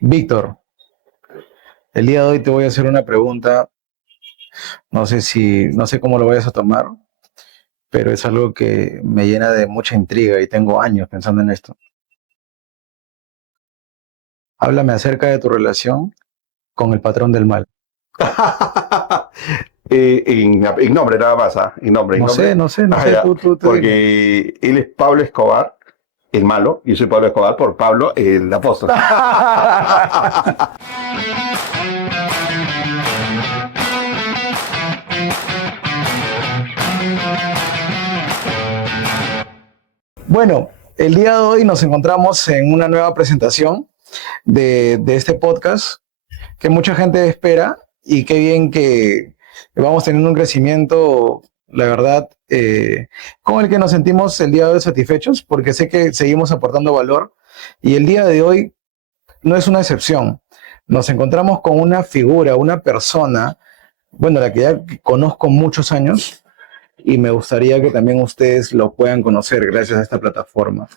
Víctor, el día de hoy te voy a hacer una pregunta, no sé cómo lo vayas a tomar, pero es algo que me llena de mucha intriga y tengo años pensando en esto. Háblame acerca de tu relación con el patrón del mal. En nombre nada más, ¿ah? En nombre. No Ah, sé, ya. tú dime. Porque él es Pablo Escobar, el malo, y yo soy Pablo Escobar por Pablo, el apóstol. Bueno, el día de hoy nos encontramos en una nueva presentación de este podcast que mucha gente espera y qué bien que vamos teniendo un crecimiento, la verdad, con el que nos sentimos el día de hoy satisfechos porque sé que seguimos aportando valor y el día de hoy no es una excepción. Nos encontramos con una figura, una persona, bueno, la que ya conozco muchos años y me gustaría que también ustedes lo puedan conocer gracias a esta plataforma.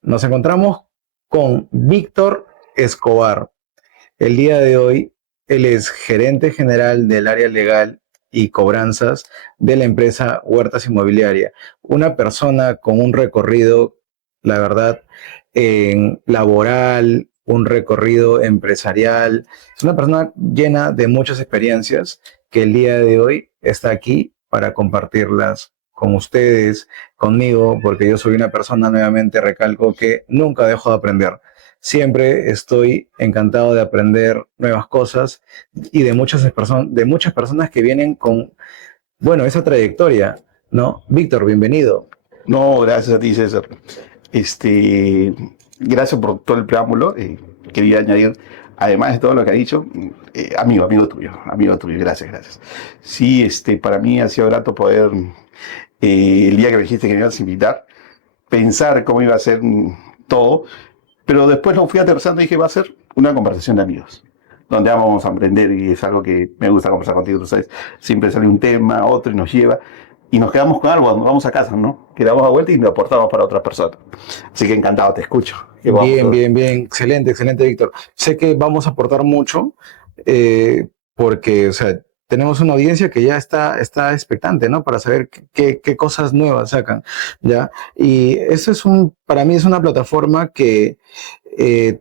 Nos encontramos con Víctor Escobar. El día de hoy, él es gerente general del área legal y cobranzas de la empresa Huertas Inmobiliaria. Una persona con un recorrido, la verdad, en laboral, un recorrido empresarial. Es una persona llena de muchas experiencias que el día de hoy está aquí para compartirlas con ustedes, conmigo, porque yo soy una persona, nuevamente recalco, que nunca dejo de aprender. Siempre estoy encantado de aprender nuevas cosas y de muchas personas que vienen con, bueno, esa trayectoria, ¿no? Víctor, bienvenido. No, gracias a ti, César. Este, Gracias por todo el preámbulo. Quería añadir, además de todo lo que ha dicho, amigo tuyo, gracias, gracias. Sí, para mí ha sido grato poder, el día que me dijiste que me ibas a invitar, pensar cómo iba a ser todo. Pero después lo fui aterrizando y dije, va a ser una conversación de amigos, donde vamos a aprender y es algo que me gusta conversar contigo, tú sabes, siempre sale un tema, otro y nos lleva y nos quedamos con algo, nos vamos a casa, ¿no? Que damos la vuelta y nos aportamos para otras personas. Así que encantado, te escucho. ¿Qué vamos a Bien, ver? bien, bien. Excelente, excelente, Víctor. Sé que vamos a aportar mucho porque, o sea, tenemos una audiencia que ya está expectante, ¿no? Para saber qué cosas nuevas sacan, ¿ya? Y eso para mí es una plataforma que eh,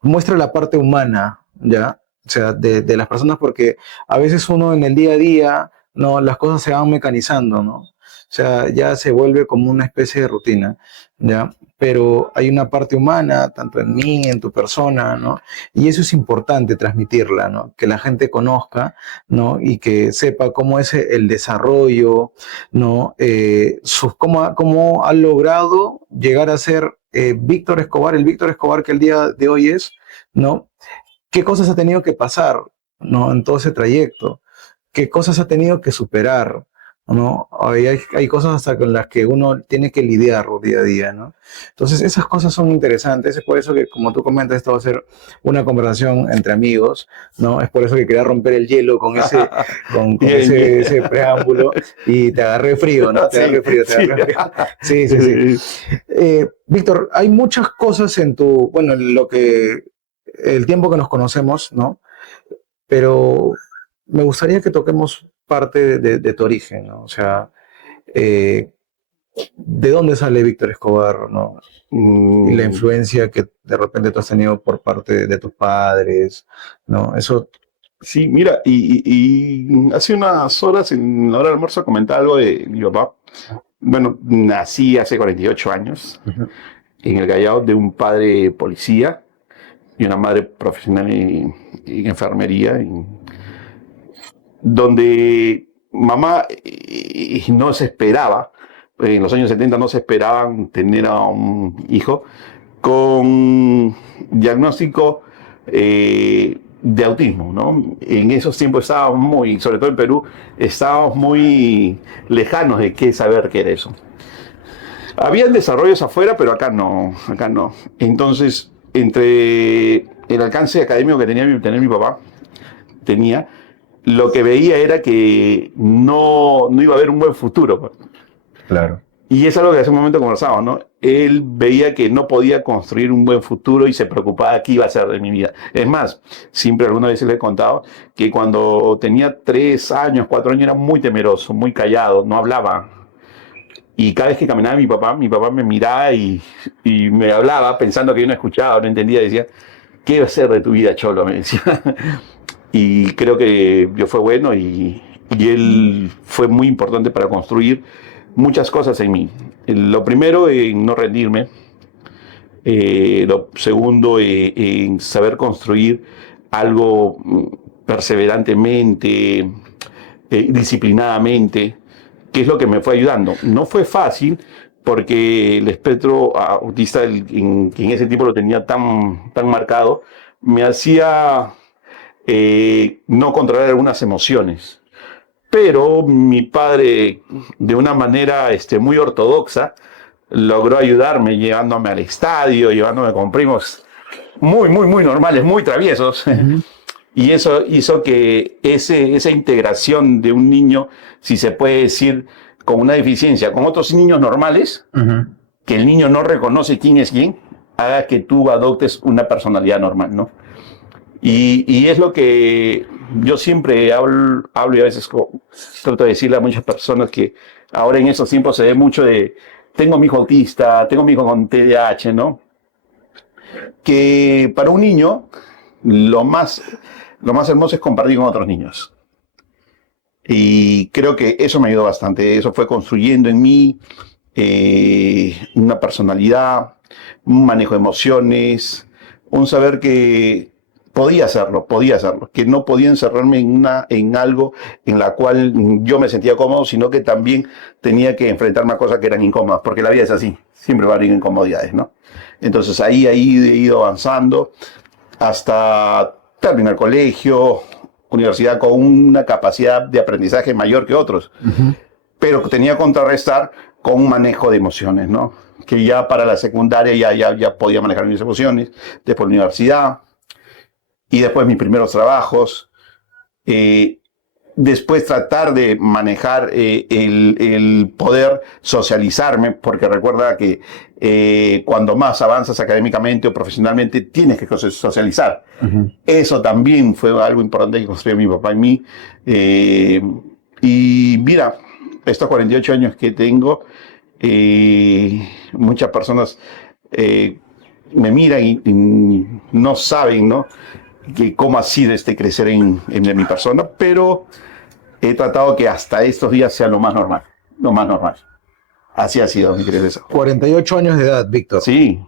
muestra la parte humana, ¿ya? O sea, de las personas, porque a veces uno en el día a día, ¿no? Las cosas se van mecanizando, ¿no? O sea, ya se vuelve como una especie de rutina, ¿ya? Pero hay una parte humana, tanto en mí, en tu persona, ¿no? Y eso es importante transmitirla, ¿no? Que la gente conozca, ¿no? Y que sepa cómo es el desarrollo, ¿no? Cómo ha logrado llegar a ser Víctor Escobar, el Víctor Escobar que el día de hoy es, ¿no? ¿Qué cosas ha tenido que pasar, ¿no? En todo ese trayecto? ¿Qué cosas ha tenido que superar? ¿No? Hay cosas hasta con las que uno tiene que lidiar día a día, ¿no? Entonces, esas cosas son interesantes. Es por eso que, como tú comentas, esto va a ser una conversación entre amigos, ¿no? Es por eso que quería romper el hielo con Bien, bien. ese preámbulo y te agarré frío, ¿no? Te Sí, agarré frío, te sí. agarré frío. Sí, sí, sí. Víctor, hay muchas cosas en bueno, el tiempo que nos conocemos, ¿no? Pero me gustaría que toquemos parte de tu origen, ¿no? O sea, eh, ¿de dónde sale Víctor Escobar, ¿no? Y la Mm, influencia que de repente tú has tenido por parte de tus padres, ¿no? Eso, sí, mira, y hace unas horas en la hora del almuerzo comentaba algo de mi papá. Bueno, nací hace 48 años ujú, en el Callao de un padre policía y una madre profesional en enfermería, donde mamá no se esperaba, en los años 70 no se esperaban tener a un hijo con diagnóstico de autismo, ¿no? En esos tiempos estábamos muy, sobre todo en Perú, estábamos muy lejanos de qué saber qué era eso. Habían desarrollos afuera, pero acá no, acá no. Entonces, entre el alcance académico que tenía mi papá, tenía, lo que veía era que no iba a haber un buen futuro. claro. Y es algo que hace un momento conversábamos, ¿no? Él veía que no podía construir un buen futuro y se preocupaba de qué iba a hacer de mi vida. Es más, siempre alguna vez le he contado que cuando tenía 3 años, 4 años, era muy temeroso, muy callado, no hablaba. Y cada vez que caminaba mi papá me miraba y me hablaba pensando que yo no escuchaba, no entendía, decía, ¿qué va a hacer de tu vida, Cholo? Me decía. Y creo que yo fue bueno y él fue muy importante para construir muchas cosas en mí. Lo primero, en no rendirme. Lo segundo, en saber construir algo perseverantemente, disciplinadamente, que es lo que me fue ayudando. No fue fácil porque el espectro autista, que en ese tiempo lo tenía tan marcado, me hacía no controlar algunas emociones. Pero mi padre, de una manera muy ortodoxa, logró ayudarme llevándome al estadio, llevándome con primos muy normales, muy traviesos. Ujú. Y eso hizo que esa integración de un niño, si se puede decir, con una deficiencia, con otros niños normales, Ujú. que el niño no reconoce quién es quién, haga que tú adoptes una personalidad normal, ¿no? Y es lo que yo siempre hablo y a veces trato de decirle a muchas personas que ahora en estos tiempos se ve mucho de, tengo mi hijo autista, tengo mi hijo con TDAH, ¿no? Que para un niño lo más, lo más hermoso es compartir con otros niños. Y creo que eso me ayudó bastante. Eso fue construyendo en mí una personalidad, un manejo de emociones, un saber que podía hacerlo, que no podía encerrarme en algo en la cual yo me sentía cómodo, sino que también tenía que enfrentarme a cosas que eran incómodas, porque la vida es así, siempre va a haber incomodidades, ¿no? Entonces ahí he ido avanzando hasta terminar el colegio, universidad con una capacidad de aprendizaje mayor que otros, Ujú. pero tenía que contrarrestar con un manejo de emociones, ¿no? Que ya para la secundaria ya podía manejar mis emociones, después la universidad y después mis primeros trabajos. Eh, Después tratar de manejar el poder socializarme, porque recuerda que cuando más avanzas académicamente o profesionalmente tienes que socializar. Ujú. Eso también fue algo importante que construyó mi papá en mí. Eh, y mira, estos 48 años que tengo, muchas personas eh, me miran y no saben, ¿no? Que cómo ha sido crecer en mi persona, pero he tratado que hasta estos días sea lo más normal, lo más normal. Así ha sido, mi querido César. 48 años de edad, Víctor. Sí,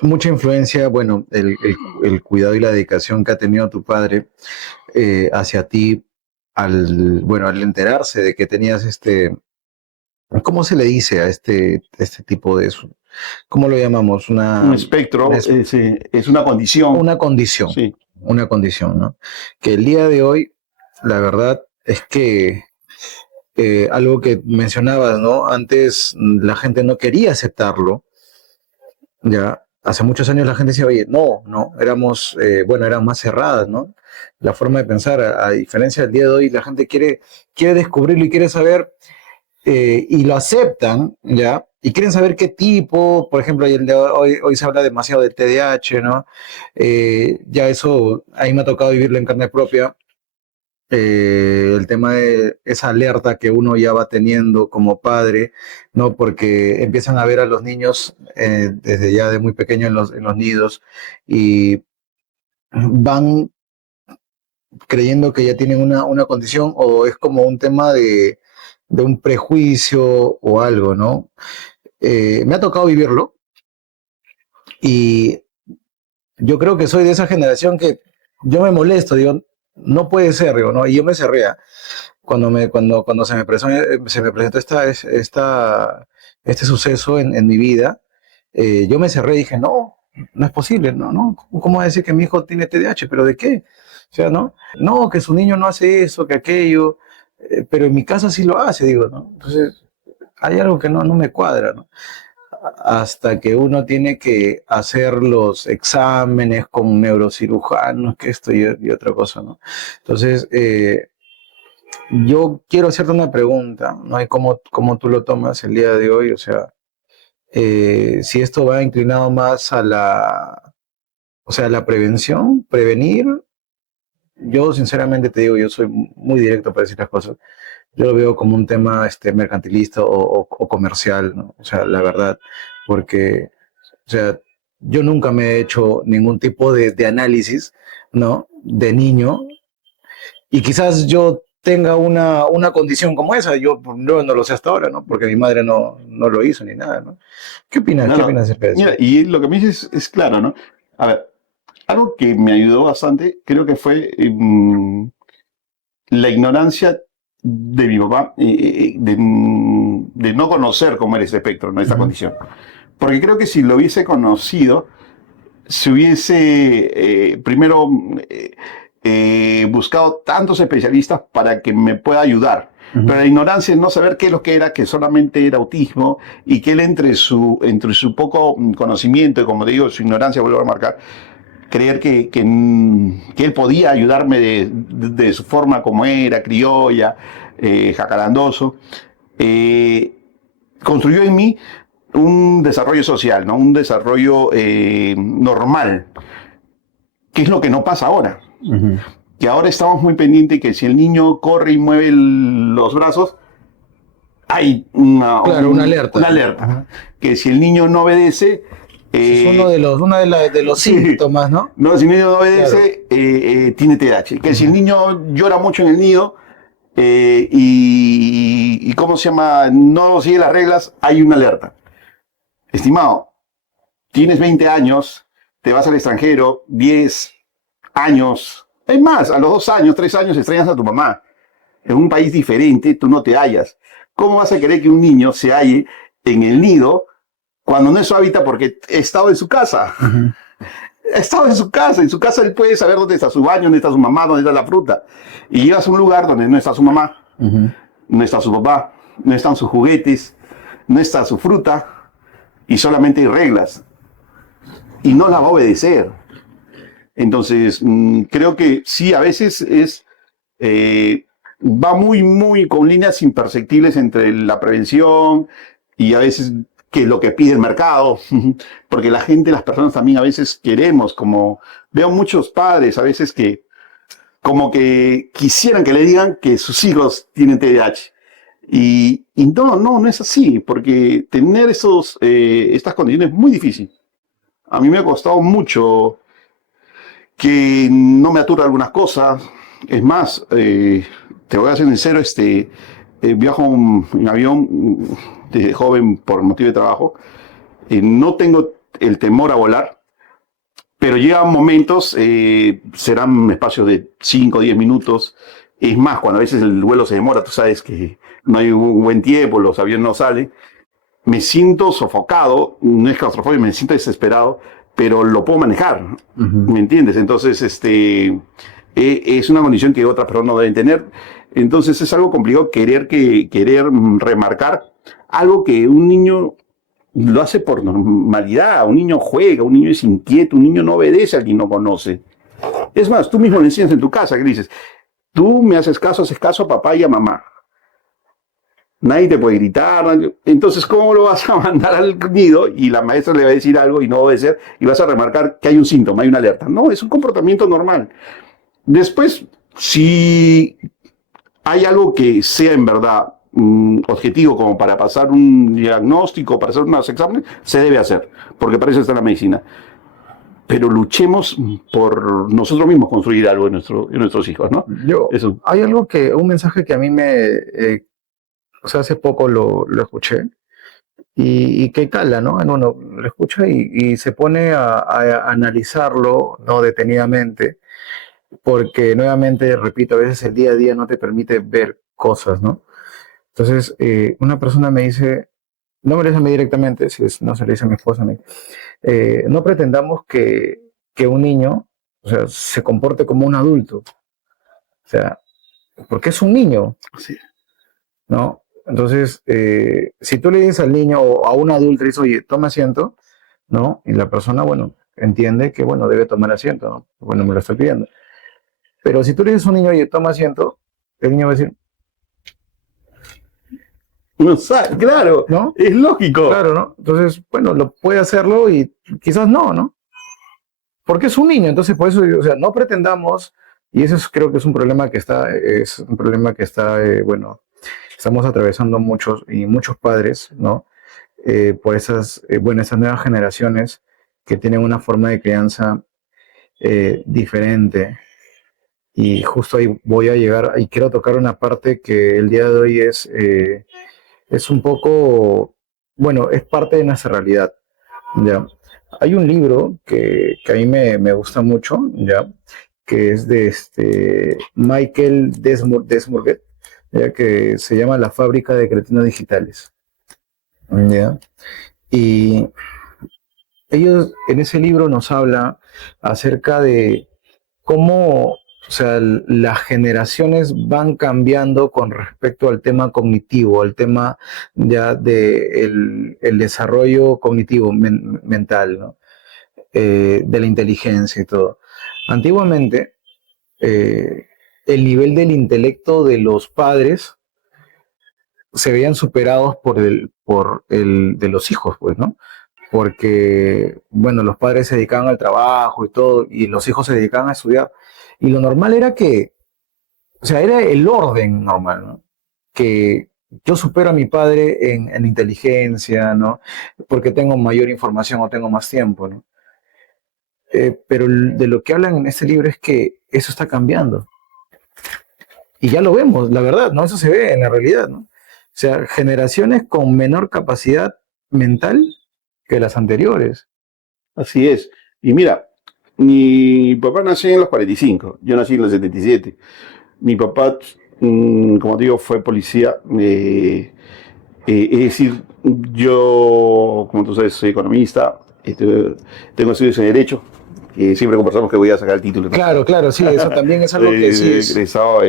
Mucha influencia, bueno, el cuidado y la dedicación que ha tenido tu padre hacia ti bueno, al enterarse de que tenías ¿cómo se le dice a este tipo de eso? ¿Cómo lo llamamos? un espectro es una condición. Una condición, Sí, una condición, ¿no? Que el día de hoy, la verdad es que algo que mencionabas, ¿no? Antes la gente no quería aceptarlo, ya. Hace muchos años la gente decía, oye, no, éramos, bueno, eran más cerradas, ¿no? La forma de pensar, a diferencia del día de hoy, la gente quiere descubrirlo y quiere saber y lo aceptan, ¿ya? Y quieren saber qué tipo, por ejemplo, hoy se habla demasiado de TDAH, ¿no? Ya eso, ahí me ha tocado vivirlo en carne propia. El tema de esa alerta que uno ya va teniendo como padre, ¿no? Porque empiezan a ver a los niños desde ya de muy pequeño en los nidos y van creyendo que ya tienen una condición o es como un tema de un prejuicio o algo, ¿no? Me ha tocado vivirlo y yo creo que soy de esa generación que yo me molesto, digo, no puede ser, digo, ¿no? Y yo me cerré cuando se me presentó este suceso en mi vida, yo me cerré y dije, no es posible, no, ¿cómo va a decir que mi hijo tiene TDAH? ¿Pero de qué? O sea, no, que su niño no hace eso, que aquello, pero en mi casa sí lo hace, digo, ¿no? Entonces, hay algo que no me cuadra, ¿no? Hasta que uno tiene que hacer los exámenes con neurocirujanos, que esto y otra cosa, ¿no? Entonces, yo quiero hacerte una pregunta, ¿no? Y cómo tú lo tomas el día de hoy, o sea, si esto va inclinado más a o sea, la prevención, prevenir. Yo sinceramente te digo, yo soy muy directo para decir las cosas. Yo lo veo como un tema mercantilista o comercial, ¿no? O sea, la verdad, porque, o sea, yo nunca me he hecho ningún tipo de análisis, ¿no? De niño, y quizás yo tenga una condición como esa, yo no lo sé hasta ahora, ¿no? Porque mi madre no lo hizo ni nada, ¿no? ¿Qué opinas? No, ¿Qué no. opinas acerca de eso? Mira, y lo que me dices es claro, ¿no? A ver, algo que me ayudó bastante, creo que fue la ignorancia de mi papá de no conocer cómo era ese espectro, ¿no? Esta Ujú. condición. Porque creo que si lo hubiese conocido, se hubiese primero buscado tantos especialistas para que me pueda ayudar. Pero Ujú. la ignorancia es no saber qué es lo que era, que solamente era autismo, y que él entre su poco conocimiento y, como te digo, su ignorancia, vuelvo a marcar, creer que él podía ayudarme de su forma como era, criolla, jacarandoso, eh, construyó en mí un desarrollo social, ¿no? Un desarrollo normal, que es lo que no pasa ahora. Ujú. Que ahora estamos muy pendientes que si el niño corre y mueve los brazos, hay Claro, una una alerta. alerta. Ajá. Que si el niño no obedece, Ese es eh, de los sí, síntomas, ¿no? no, si el niño no Claro. obedece, tiene TDAH. Que si el Ujú. niño llora mucho en el nido y ¿cómo se llama? No sigue las reglas, hay una alerta. Estimado, tienes 20 años, te vas al extranjero, 10 años, es más, a los 2 años, 3 años extrañas a tu mamá. En un país diferente, tú no te hallas. ¿Cómo vas a querer que un niño se halle en el nido cuando no es su hábitat porque ha estado en su casa? Ujú. Ha estado en su casa él puede saber dónde está su baño, dónde está su mamá, dónde está la fruta. Y llegas a un lugar donde no está su mamá, Ujú. no está su papá, no están sus juguetes, no está su fruta y solamente hay reglas. Y no la va a obedecer. Entonces, creo que sí, a veces va muy con líneas imperceptibles entre la prevención y a veces que lo que pide el mercado, porque la gente, las personas también a veces queremos, como veo muchos padres a veces que como que quisieran que le digan que sus hijos tienen TDAH. Y no es así, porque tener estas condiciones es muy difícil. A mí me ha costado mucho que no me atura algunas cosas. Es más, te voy a ser sincero, viajo en avión desde joven por motivo de trabajo. No tengo el temor a volar, pero llegan momentos, serán espacios de 5 o 10 minutos. Es más, cuando a veces el vuelo se demora, tú sabes que no hay un buen tiempo, los aviones no salen. Me siento sofocado, no es claustrofobia, me siento desesperado, pero lo puedo manejar, Ujú. ¿me entiendes? Entonces, es una condición que otras personas no deben tener. Entonces es algo complicado querer remarcar algo que un niño lo hace por normalidad, un niño juega, un niño es inquieto, un niño no obedece a quien no conoce. Es más, tú mismo le enseñas en tu casa, que dices, tú me haces caso a papá y a mamá. Nadie te puede gritar. Entonces, ¿cómo lo vas a mandar al nido y la maestra le va a decir algo y no va a obedecer y vas a remarcar que hay un síntoma, hay una alerta? No, es un comportamiento normal. Después, si hay algo que sea en verdad objetivo como para pasar un diagnóstico, para hacer unos exámenes, se debe hacer, porque para eso está la medicina. Pero luchemos por nosotros mismos construir algo en nuestros hijos, ¿no? Eso. Hay un mensaje que a mí o sea, hace poco lo escuché y que cala, ¿no? Uno lo escucha y se pone a analizarlo, ¿no? Detenidamente, porque nuevamente, repito, a veces el día a día no te permite ver cosas, ¿no? Entonces, una persona me dice, no me lo dice a mí directamente, si no se le dice a mi esposa, no pretendamos que un niño, o sea, se comporte como un adulto, o sea, porque es un niño, Sí. ¿no? Entonces, si tú le dices al niño o a un adulto, dices, oye, toma asiento, ¿no? Y la persona, bueno, entiende que, bueno, debe tomar asiento, ¿no? Bueno, me lo está pidiendo. Pero si tú le dices a un niño, oye, toma asiento, el niño va a decir, No sabe, claro, ¿no? es lógico. Claro, ¿no? Entonces, bueno, lo puede hacerlo y quizás no, ¿no? Porque es un niño, entonces por eso, o sea, no pretendamos, y eso creo que es un problema que está, bueno, estamos atravesando muchos y muchos padres, ¿no? Por bueno, esas nuevas generaciones que tienen una forma de crianza diferente. Y justo ahí voy a llegar y quiero tocar una parte que el día de hoy es un poco, bueno, es parte de nuestra realidad, ¿ya? Hay un libro que a mí me gusta mucho, ¿ya? Que es de Michael Desmurget, ¿ya? Que se llama La fábrica de cretinos digitales, ¿ya? Y ellos en ese libro nos habla acerca de cómo, o sea, las generaciones van cambiando con respecto al tema cognitivo, al tema ya de el desarrollo cognitivo mental, ¿no? De la inteligencia y todo. Antiguamente, eh, el nivel del intelecto de los padres se veían superados por el de los hijos, pues, ¿no? Porque, bueno, los padres se dedicaban al trabajo y todo, y los hijos se dedicaban a estudiar. Y lo normal era que, o sea, era el orden normal, ¿no? Que yo supero a mi padre en inteligencia, ¿no? Porque tengo mayor información o tengo más tiempo, ¿no? Pero de lo que hablan en este libro es que eso está cambiando. Y ya lo vemos, la verdad, ¿no? Eso se ve en la realidad, ¿no? O sea, generaciones con menor capacidad mental que las anteriores. Así es. Y mira, mi papá nació en los 45, yo nací en los 77. Mi papá, como te digo, fue policía. Es decir, yo, como tú sabes, soy economista, tengo estudios en Derecho, que siempre conversamos que voy a sacar el título, ¿no? Claro, claro, sí, eso también es algo que sí es. Egresado,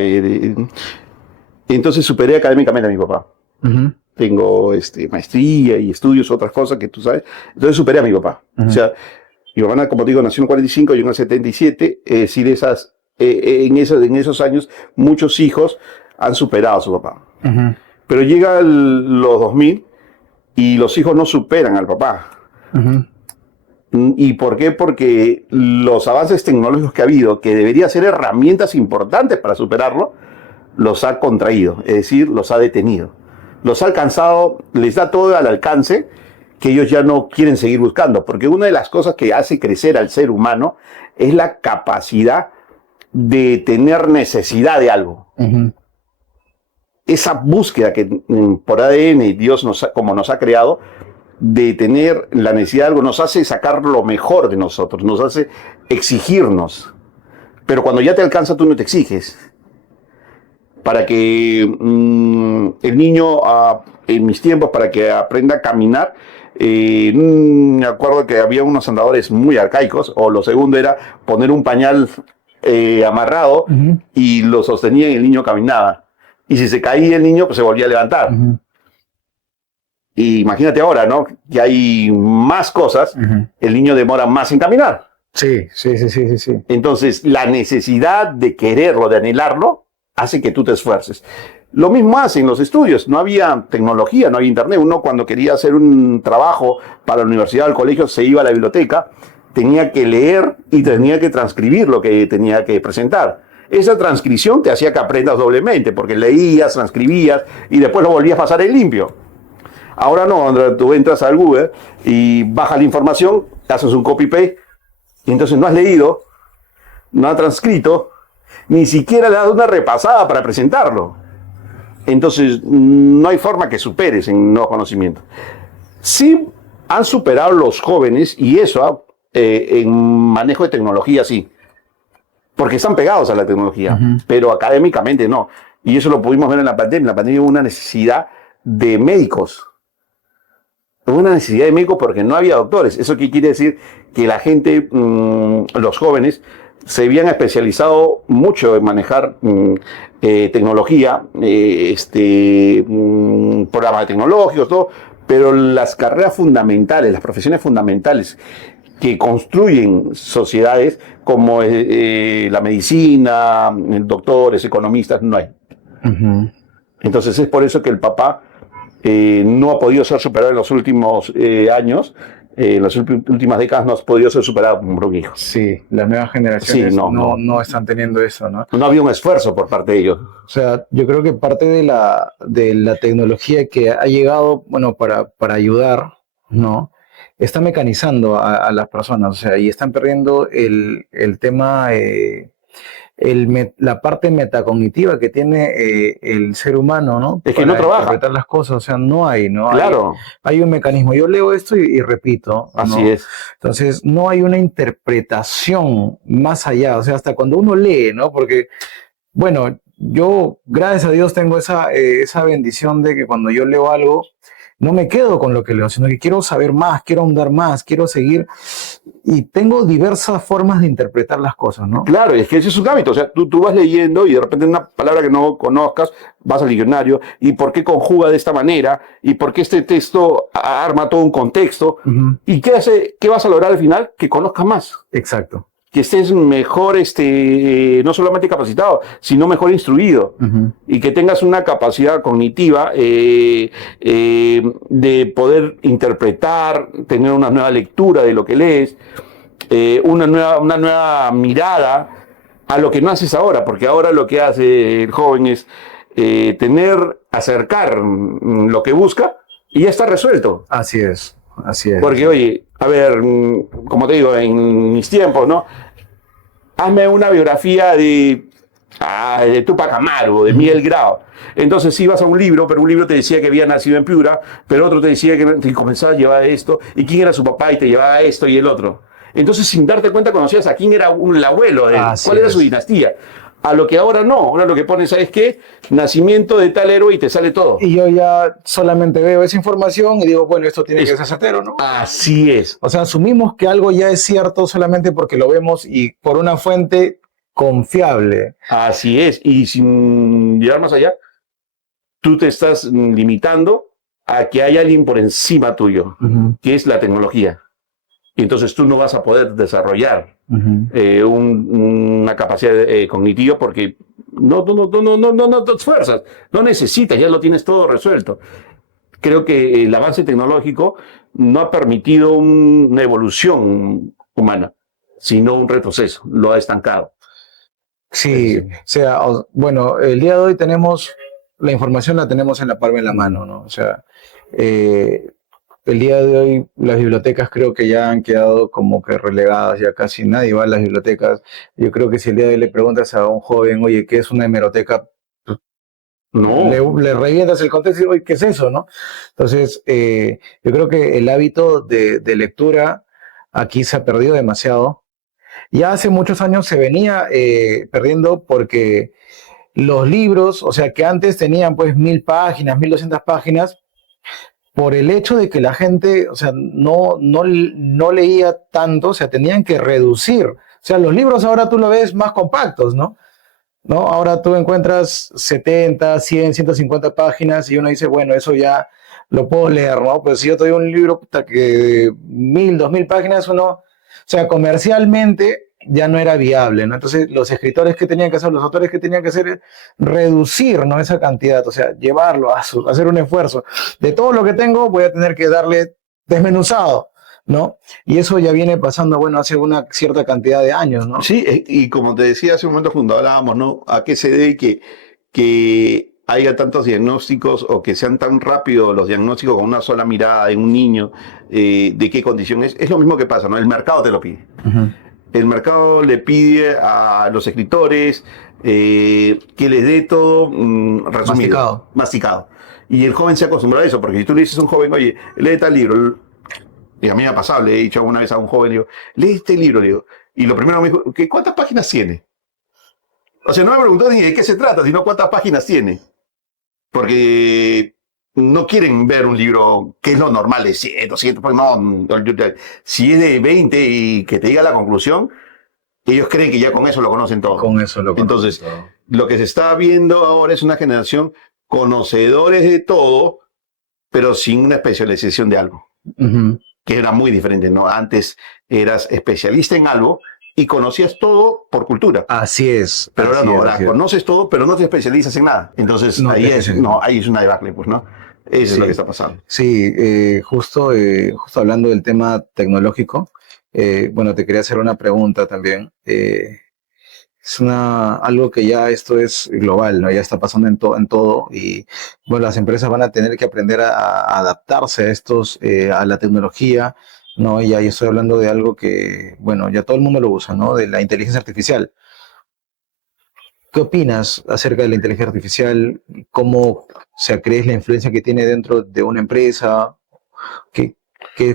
entonces superé académicamente a mi papá. Ujú, Tengo maestría y estudios, otras cosas que tú sabes. Entonces superé a mi papá. ujú, O sea, mi papá, como te digo, nació en el 45, yo en el 77. Es decir, en esos años, muchos hijos han superado a su papá. ujú, Pero llega los 2000 y los hijos no superan al papá. ujú, ¿Y por qué? Porque los avances tecnológicos que ha habido, que deberían ser herramientas importantes para superarlo, los ha contraído, es decir, los ha detenido. Los ha alcanzado, les da todo al alcance que ellos ya no quieren seguir buscando, porque una de las cosas que hace crecer al ser humano es la capacidad de tener necesidad de algo. ujú, Esa búsqueda que por ADN Dios como nos ha creado, de tener la necesidad de algo, nos hace sacar lo mejor de nosotros, nos hace exigirnos. Pero cuando ya te alcanza, tú no te exiges. Para que el niño, en mis tiempos, para que aprenda a caminar, me acuerdo que había unos andadores muy arcaicos, o lo segundo era poner un pañal amarrado ujú, y lo sostenía y el niño caminaba. Y si se caía el niño, pues se volvía a levantar. ujú, Y imagínate ahora, ¿no? Que hay más cosas, ujú. el niño demora más en caminar. Sí, sí, sí, sí, sí, sí. Entonces, la necesidad de quererlo, de anhelarlo, hace que tú te esfuerces. Lo mismo hacen los estudios. No había tecnología, no había internet. Uno cuando quería hacer un trabajo para la universidad o el colegio se iba a la biblioteca, tenía que leer y tenía que transcribir lo que tenía que presentar. Esa transcripción te hacía que aprendas doblemente, porque leías, transcribías y después lo volvías a pasar en limpio. Ahora no, André, tú entras al Google y bajas la información, haces un copy-paste y entonces no has leído, no has transcrito, ni siquiera le has dado una repasada para presentarlo. Entonces no hay forma que superes en nuevos conocimientos. Sí han superado los jóvenes y eso en manejo de tecnología sí, porque están pegados a la tecnología, Ujú, pero académicamente no. Y eso lo pudimos ver en la pandemia. En la pandemia hubo una necesidad de médicos. Hubo una necesidad de médicos porque no había doctores. ¿Eso qué quiere decir? Que la gente, los jóvenes, se habían especializado mucho en manejar tecnología, programas tecnológicos, todo, pero las carreras fundamentales, las profesiones fundamentales que construyen sociedades como la medicina, doctores, economistas, no hay. ujú, Entonces es por eso que el papá no ha podido ser superado en los últimos años. En las últimas décadas no ha podido ser superado por un hijo. Sí, las nuevas generaciones Sí, no están teniendo eso, ¿no? No había un esfuerzo por parte de ellos. O sea, yo creo que parte de la tecnología que ha llegado, bueno, para ayudar, ¿no? Está mecanizando a las personas, o sea, y están perdiendo el tema, la parte metacognitiva que tiene el ser humano, ¿no? Es que Para no trabaja. interpretar las cosas, o sea, no hay, ¿no? Claro. Hay un mecanismo. Yo leo esto y repito, ¿no? Así es. Entonces, no hay una interpretación más allá, o sea, hasta cuando uno lee, ¿no? Porque, bueno, yo, gracias a Dios, tengo esa bendición de que cuando yo leo algo, no me quedo con lo que leo, sino que quiero saber más, quiero ahondar más, quiero seguir. Y tengo diversas formas de interpretar las cosas, ¿no? Claro, es que ese es un hábito. O sea, tú vas leyendo y de repente una palabra que no conozcas, vas al diccionario, y por qué conjuga de esta manera, y por qué este texto arma todo un contexto. Uh-huh. ¿Y qué vas a lograr al final? Que conozcas más. Exacto. Que estés mejor, no solamente capacitado, sino mejor instruido. Uh-huh. Y que tengas una capacidad cognitiva de poder interpretar, tener una nueva lectura de lo que lees, una nueva mirada a lo que no haces ahora, porque ahora lo que hace el joven es acercar lo que busca y ya está resuelto. Así es. Así es. Porque, oye, a ver, como te digo, en mis tiempos, ¿no? Hazme una biografía de Tupac Amaru, de Miguel Grau. Entonces ibas a un libro, pero un libro te decía que había nacido en Piura, pero otro te decía que te comenzaba a llevar esto, y quién era su papá, y te llevaba esto y el otro. Entonces, sin darte cuenta, conocías a quién era el abuelo de él, cuál era su dinastía. A lo que ahora no, ahora lo que pones, ¿sabes qué? Nacimiento de tal héroe y te sale todo. Y yo ya solamente veo esa información y digo, bueno, esto tiene que ser certero, ¿no? Así es. O sea, asumimos que algo ya es cierto solamente porque lo vemos y por una fuente confiable. Así es. Y sin llegar más allá, tú te estás limitando a que hay alguien por encima tuyo, que es la tecnología. Y entonces tú no vas a poder desarrollar una capacidad cognitiva porque no te esfuerzas, no necesitas, ya lo tienes todo resuelto. Creo que el avance tecnológico no ha permitido una evolución humana, sino un retroceso, lo ha estancado. Sí, o sea, bueno, el día de hoy la información la tenemos en la palma de la mano, ¿no? O sea, el día de hoy las bibliotecas creo que ya han quedado como que relegadas, ya casi nadie va a las bibliotecas. Yo creo que si el día de hoy le preguntas a un joven, oye, ¿qué es una hemeroteca? No. Le revientas el contexto y, oye, ¿qué es eso, no? Entonces, yo creo que el hábito de lectura aquí se ha perdido demasiado. Ya hace muchos años se venía perdiendo porque los libros, o sea, que antes tenían pues 1000 páginas, 1200 páginas, por el hecho de que la gente, o sea, no leía tanto, o sea, tenían que reducir. O sea, los libros ahora tú lo ves más compactos, ¿no? Ahora tú encuentras 70, 100, 150 páginas y uno dice, bueno, eso ya lo puedo leer, ¿no? Pues si yo te doy un libro que de 1000, 2000 páginas, o sea, comercialmente ya no era viable, ¿no? Entonces, los escritores que tenían que hacer, los autores que tenían que hacer es reducir, ¿no? Esa cantidad, o sea, llevarlo a hacer un esfuerzo. De todo lo que tengo, voy a tener que darle desmenuzado, ¿no? Y eso ya viene pasando, bueno, hace una cierta cantidad de años, ¿no? Sí, y como te decía hace un momento cuando hablábamos, ¿no? ¿A qué se debe que haya tantos diagnósticos o que sean tan rápidos los diagnósticos con una sola mirada de un niño, de qué condición es? Es lo mismo que pasa, ¿no? El mercado te lo pide. Uh-huh. El mercado le pide a los escritores que les dé todo resumido, masticado. Y el joven se acostumbra a eso, porque si tú le dices a un joven, oye, lee tal libro, y a mí me ha pasado, le he dicho alguna vez a un joven, digo, lee este libro, digo, y lo primero me dijo, ¿cuántas páginas tiene? O sea, no me preguntó ni de qué se trata, sino cuántas páginas tiene. Porque no quieren ver un libro que es lo normal de 100, 200, pues no, si es de 20 y que te diga la conclusión, ellos creen que ya con eso lo conocen todo. Con eso lo conocen. Entonces, todo. Lo que se está viendo ahora es una generación conocedores de todo, pero sin una especialización de algo. Uh-huh. Que era muy diferente, ¿no? Antes eras especialista en algo y conocías todo por cultura. Así es. Pero ahora no, ahora conoces todo, pero no te especializas en nada. Entonces, ahí es una debacle, pues, ¿no? Eso es lo Sí, que está pasando. sí, justo hablando del tema tecnológico, bueno, te quería hacer una pregunta también. Algo que ya esto es global, ¿no? Ya está pasando en todo y bueno, las empresas van a tener que aprender a adaptarse a a la tecnología, ¿no? Y ahí estoy hablando de algo que, bueno, ya todo el mundo lo usa, ¿no? De la inteligencia artificial. ¿Qué opinas acerca de la inteligencia artificial? ¿Cómo se crees la influencia que tiene dentro de una empresa? ¿Qué,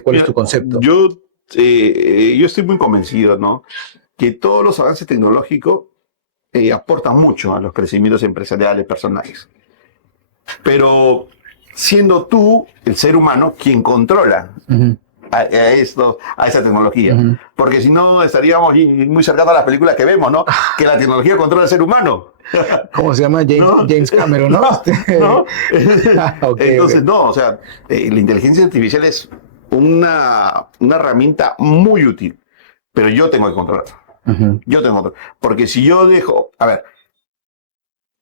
cuál es tu Mira, concepto? yo estoy muy convencido, ¿no? Que todos los avances tecnológicos aportan mucho a los crecimientos empresariales, personales. Pero siendo tú, el ser humano, quien controla Ujú, a esa tecnología. ujú. Porque si no, estaríamos muy cercanos a las películas que vemos, ¿no? Que la tecnología controla al ser humano. ¿Cómo se llama? ¿No? James Cameron, ¿no? No, no. Ok, Entonces, ok. no, o sea, la inteligencia artificial es una herramienta muy útil, pero yo tengo que controlarla. Ujú, Yo tengo que controlarla. Porque si yo dejo, a ver,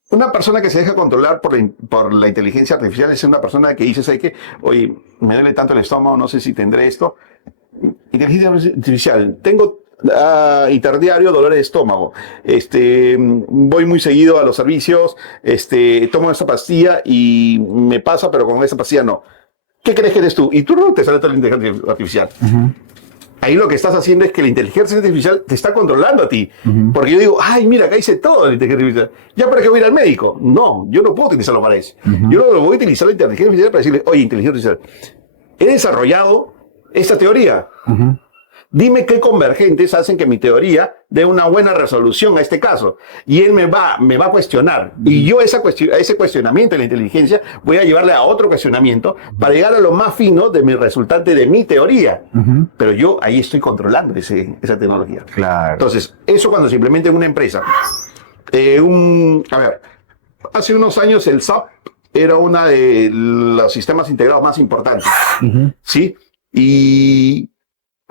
una persona que se deja controlar por la inteligencia artificial es una persona que dice, ¿sabes qué? Oye, me duele tanto el estómago, no sé si tendré esto. Inteligencia artificial, tengo interdiario dolor de estómago, voy muy seguido a los servicios, tomo esta pastilla y me pasa, pero con esta pastilla no. ¿Qué crees que eres tú? Y tú no te sale toda la inteligencia artificial. ujú, Ahí lo que estás haciendo es que la inteligencia artificial te está controlando a ti. ujú, Porque yo digo, ay, mira, acá hice todo la inteligencia artificial. ¿Ya para qué voy a ir al médico? No, yo no puedo utilizarlo para eso. ujú, Yo no lo voy a utilizar la inteligencia artificial para decirle, oye, inteligencia artificial, he desarrollado esta teoría. ujú. Dime qué convergentes hacen que mi teoría dé una buena resolución a este caso. Y él me va a cuestionar. Y yo a ese cuestionamiento de la inteligencia voy a llevarle a otro cuestionamiento para llegar a lo más fino de mi resultante de mi teoría. Ujú. Pero yo ahí estoy controlando esa tecnología. Claro. Entonces, eso cuando se implementa en una empresa. A ver, hace unos años el SAP era uno de los sistemas integrados más importantes. Ujú, ¿Sí? Y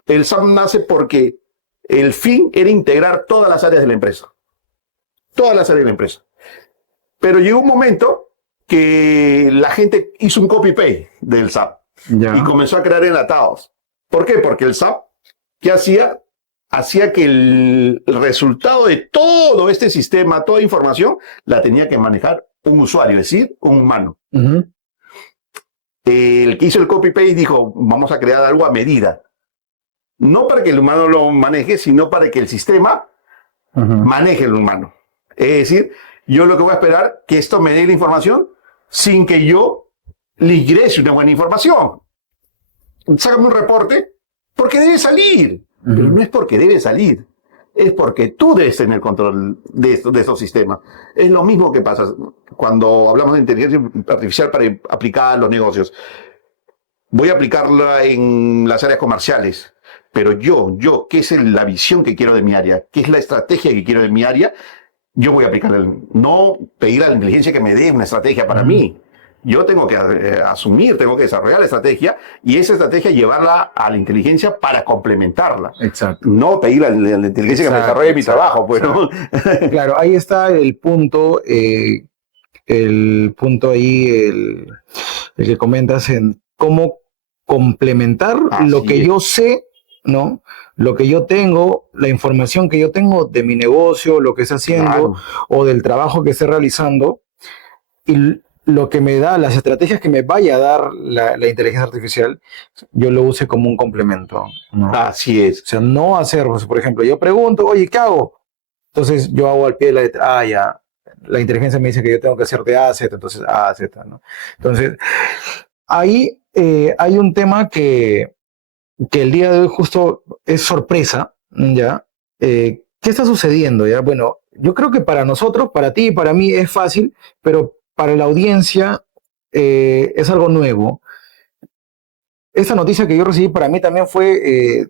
el SAP nace porque el fin era integrar todas las áreas de la empresa. Todas las áreas de la empresa. Pero llegó un momento que la gente hizo un copy-paste del SAP y ya. comenzó a crear enlatados. ¿Por qué? Porque el SAP, ¿qué hacía? Hacía que el resultado de todo este sistema, toda información, la tenía que manejar un usuario, es decir, un humano. Ujú, El que hizo el copy-paste dijo, vamos a crear algo a medida. No para que el humano lo maneje, sino para que el sistema ujú. maneje el humano. Es decir, yo lo que voy a esperar que esto me dé la información sin que yo le ingrese una buena información. Sácame un reporte porque debe salir, pero Ujú. no es porque debe salir, es porque tú debes tener control de estos sistemas. Es lo mismo que pasa cuando hablamos de inteligencia artificial para aplicar a los negocios. Voy a aplicarla en las áreas comerciales, pero ¿qué es la visión que quiero de mi área? ¿Qué es la estrategia que quiero de mi área? Yo voy a aplicarla, no pedir a la inteligencia que me dé una estrategia para Ujú. mí. Yo tengo que asumir, tengo que desarrollar la estrategia y esa estrategia llevarla a la inteligencia para complementarla. Exacto. No pedir a la inteligencia que me Exacto, desarrolle mi exacto, trabajo, pues, ¿no? exacto. Claro, ahí está el punto ahí, el que comentas en cómo complementar lo que Así yo es. sé, ¿no? Lo que yo tengo, la información que yo tengo de mi negocio, lo que esté haciendo Claro. o del trabajo que esté realizando y lo que me da, las estrategias que me vaya a dar la inteligencia artificial, yo lo use como un complemento, ¿no? O Así es. sea, no hacer, pues, por ejemplo, yo pregunto, oye, ¿qué hago? Entonces yo hago al pie de la letra, ya, la inteligencia me dice que yo tengo que hacer de A a Z, entonces A a Z, ¿no? Entonces, ahí hay un tema que el día de hoy justo es sorpresa, ¿ya? ¿Qué está sucediendo, ya? Bueno, yo creo que para nosotros, para ti y para mí es fácil, pero para la audiencia es algo nuevo. Esta noticia que yo recibí para mí también fue,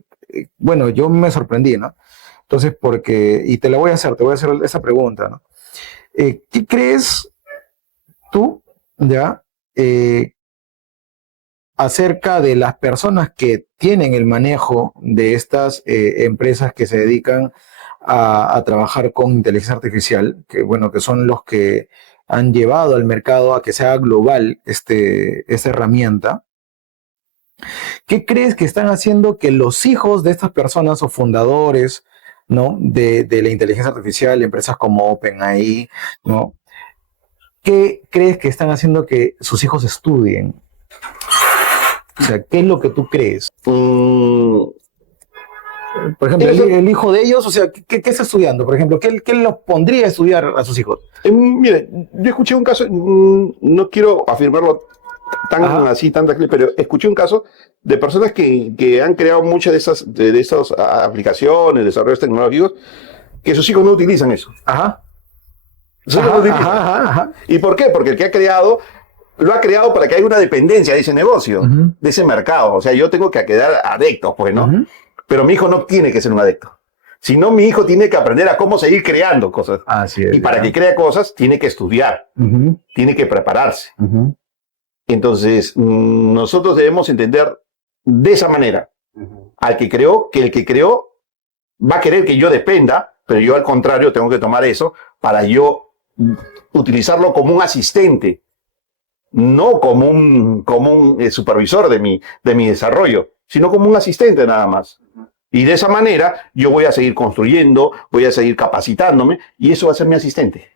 bueno, yo me sorprendí, ¿no? Entonces, porque, y te la voy a hacer, te voy a hacer esa pregunta, ¿no? ¿Qué crees tú, ya, acerca de las personas que tienen el manejo de estas empresas que se dedican a trabajar con inteligencia artificial, que bueno, que son los que han llevado al mercado a que sea global esta herramienta. ¿Qué crees que están haciendo que los hijos de estas personas o fundadores, ¿no? de la inteligencia artificial, empresas como OpenAI, ¿no? ¿Qué crees que están haciendo que sus hijos estudien? O sea, ¿qué es lo que tú crees? Por ejemplo, el hijo de ellos, o sea, ¿qué está estudiando? Por ejemplo, ¿qué los pondría a estudiar a sus hijos? Mire, yo escuché un caso, no quiero afirmarlo tan tranquilo, pero escuché un caso de personas que han creado muchas de esas aplicaciones, desarrollos tecnológicos, que sus hijos no utilizan eso. Ajá. Sus hijos no utilizan. Ajá. ¿Y por qué? Porque el que ha creado lo ha creado para que haya una dependencia de ese negocio, de ese mercado. O sea, yo tengo que quedar adicto, pues, ¿no? Pero mi hijo no tiene que ser un adicto. Si no, mi hijo tiene que aprender a cómo seguir creando cosas. Así es, y para que crea cosas, tiene que estudiar, tiene que prepararse. Entonces, nosotros debemos entender de esa manera al que creó, que el que creó va a querer que yo dependa, pero yo al contrario tengo que tomar eso para yo utilizarlo como un asistente, no como un supervisor de mi desarrollo, sino como un asistente nada más. Y de esa manera yo voy a seguir construyendo, voy a seguir capacitándome y eso va a ser mi asistente.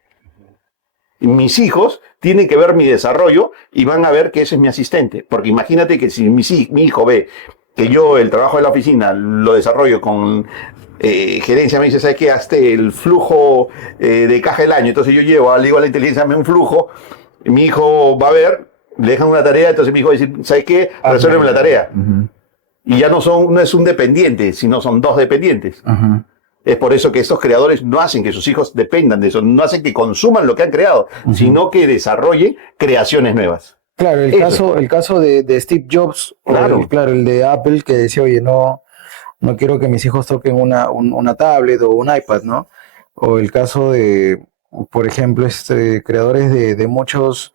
Y mis hijos tienen que ver mi desarrollo y van a ver que ese es mi asistente. Porque imagínate que si mi hijo ve que yo el trabajo de la oficina lo desarrollo con gerencia, me dice, ¿sabes qué? Hazte el flujo de caja del año. Entonces yo le digo a la inteligencia, hazme un flujo. Mi hijo va a ver, le dejan una tarea, entonces mi hijo va a decir, ¿sabes qué? Resuélveme la tarea. Y ya no es un dependiente, sino son dos dependientes. Es por eso que estos creadores no hacen que sus hijos dependan de eso, no hacen que consuman lo que han creado, sino que desarrollen creaciones nuevas. Claro, el caso de Steve Jobs, claro. El de Apple, que decía, oye, no quiero que mis hijos toquen una tablet o un iPad, ¿no? O el caso de, por ejemplo, creadores de muchas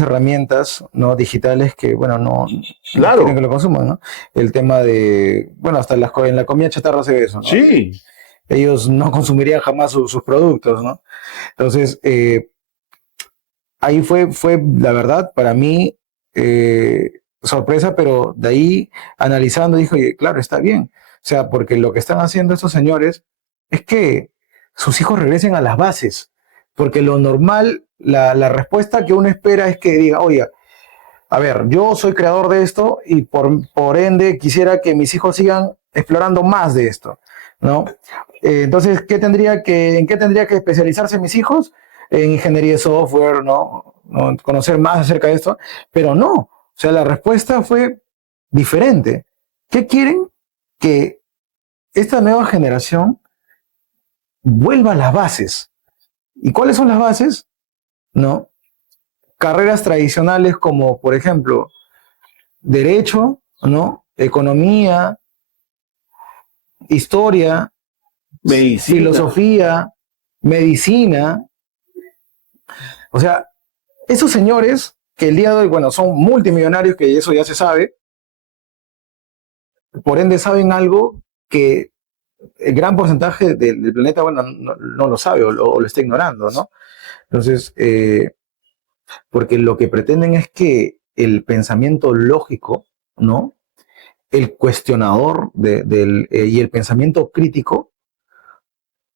herramientas, ¿no? Digitales que, bueno, no quieren que lo consuman, ¿no? El tema de, bueno, hasta en la comida chatarra se ve eso, ¿no? Sí. Ellos no consumirían jamás sus productos, ¿no? Entonces, ahí fue la verdad, para mí, sorpresa, pero de ahí, analizando, dijo, oye, claro, está bien. O sea, porque lo que están haciendo estos señores es que sus hijos regresen a las bases. Porque lo normal, la respuesta que uno espera es que diga, oye, a ver, yo soy creador de esto y por ende quisiera que mis hijos sigan explorando más de esto, ¿no? Entonces, ¿en qué tendría que especializarse mis hijos? En ingeniería de software, ¿no? Conocer más acerca de esto, pero no. O sea, la respuesta fue diferente. ¿Qué quieren? Que esta nueva generación vuelva a las bases. ¿Y cuáles son las bases? ¿No? Carreras tradicionales como, por ejemplo, derecho, ¿no? Economía, historia, medicina, filosofía, medicina. O sea, esos señores que el día de hoy, bueno, son multimillonarios, que eso ya se sabe, por ende saben algo que el gran porcentaje del planeta, bueno, no lo sabe o lo está ignorando, ¿no? Entonces, porque lo que pretenden es que el pensamiento lógico, ¿no? El cuestionador y el pensamiento crítico,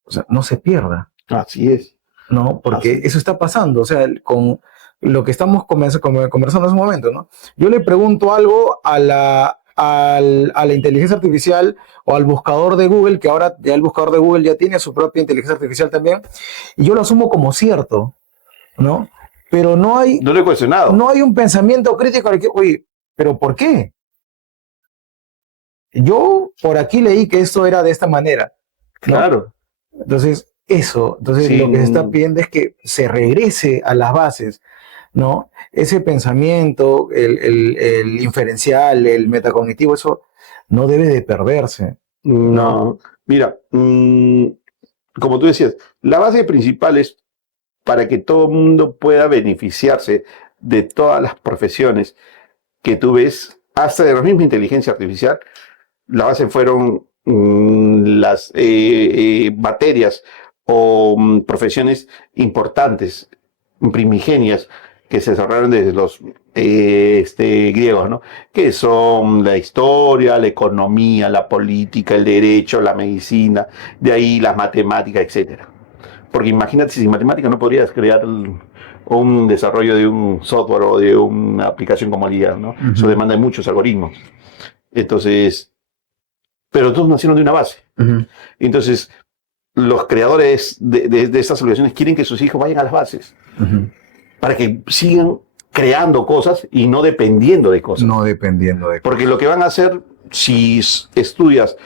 o sea, no se pierda. Así es. ¿No? Porque eso está pasando, o sea, con lo que estamos conversando en ese momento, ¿no? Yo le pregunto algo a la inteligencia artificial o al buscador de Google, que ahora ya el buscador de Google ya tiene su propia inteligencia artificial también, y yo lo asumo como cierto, ¿no? Pero no lo he cuestionado. No hay un pensamiento crítico al que, oye, ¿pero por qué? Yo por aquí leí que esto era de esta manera, ¿no? Claro. Entonces, lo que se está pidiendo es que se regrese a las bases, ¿no? Ese pensamiento, el inferencial, el metacognitivo, eso no debe de perderse. No. Mira, como tú decías, la base principal es para que todo el mundo pueda beneficiarse de todas las profesiones que tú ves, hasta de la misma inteligencia artificial. La base fueron las materias o profesiones importantes, primigenias, que se desarrollaron desde los griegos, ¿no? Que son la historia, la economía, la política, el derecho, la medicina, de ahí las matemáticas, etcétera. Porque imagínate, sin matemáticas no podrías crear un desarrollo de un software o de una aplicación como el IA, ¿no? Eso demanda de muchos algoritmos. Entonces, pero todos nacieron de una base. Entonces, los creadores de estas soluciones quieren que sus hijos vayan a las bases para que sigan creando cosas y no dependiendo de cosas. No dependiendo de cosas. Porque lo que van a hacer, si estudias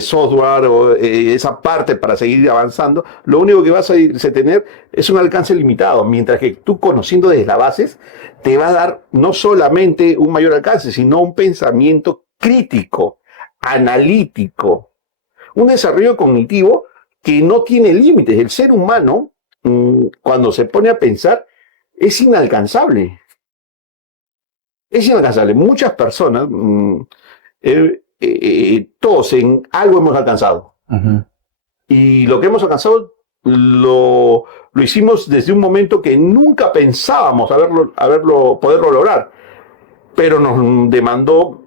software o esa parte para seguir avanzando, lo único que vas a tener es un alcance limitado, mientras que tú, conociendo desde las bases, te va a dar no solamente un mayor alcance, sino un pensamiento crítico, analítico, un desarrollo cognitivo que no tiene límites. El ser humano, cuando se pone a pensar, es inalcanzable. Es inalcanzable. Muchas personas, todos en algo hemos alcanzado. Y lo que hemos alcanzado lo hicimos desde un momento que nunca pensábamos poderlo lograr. Pero nos demandó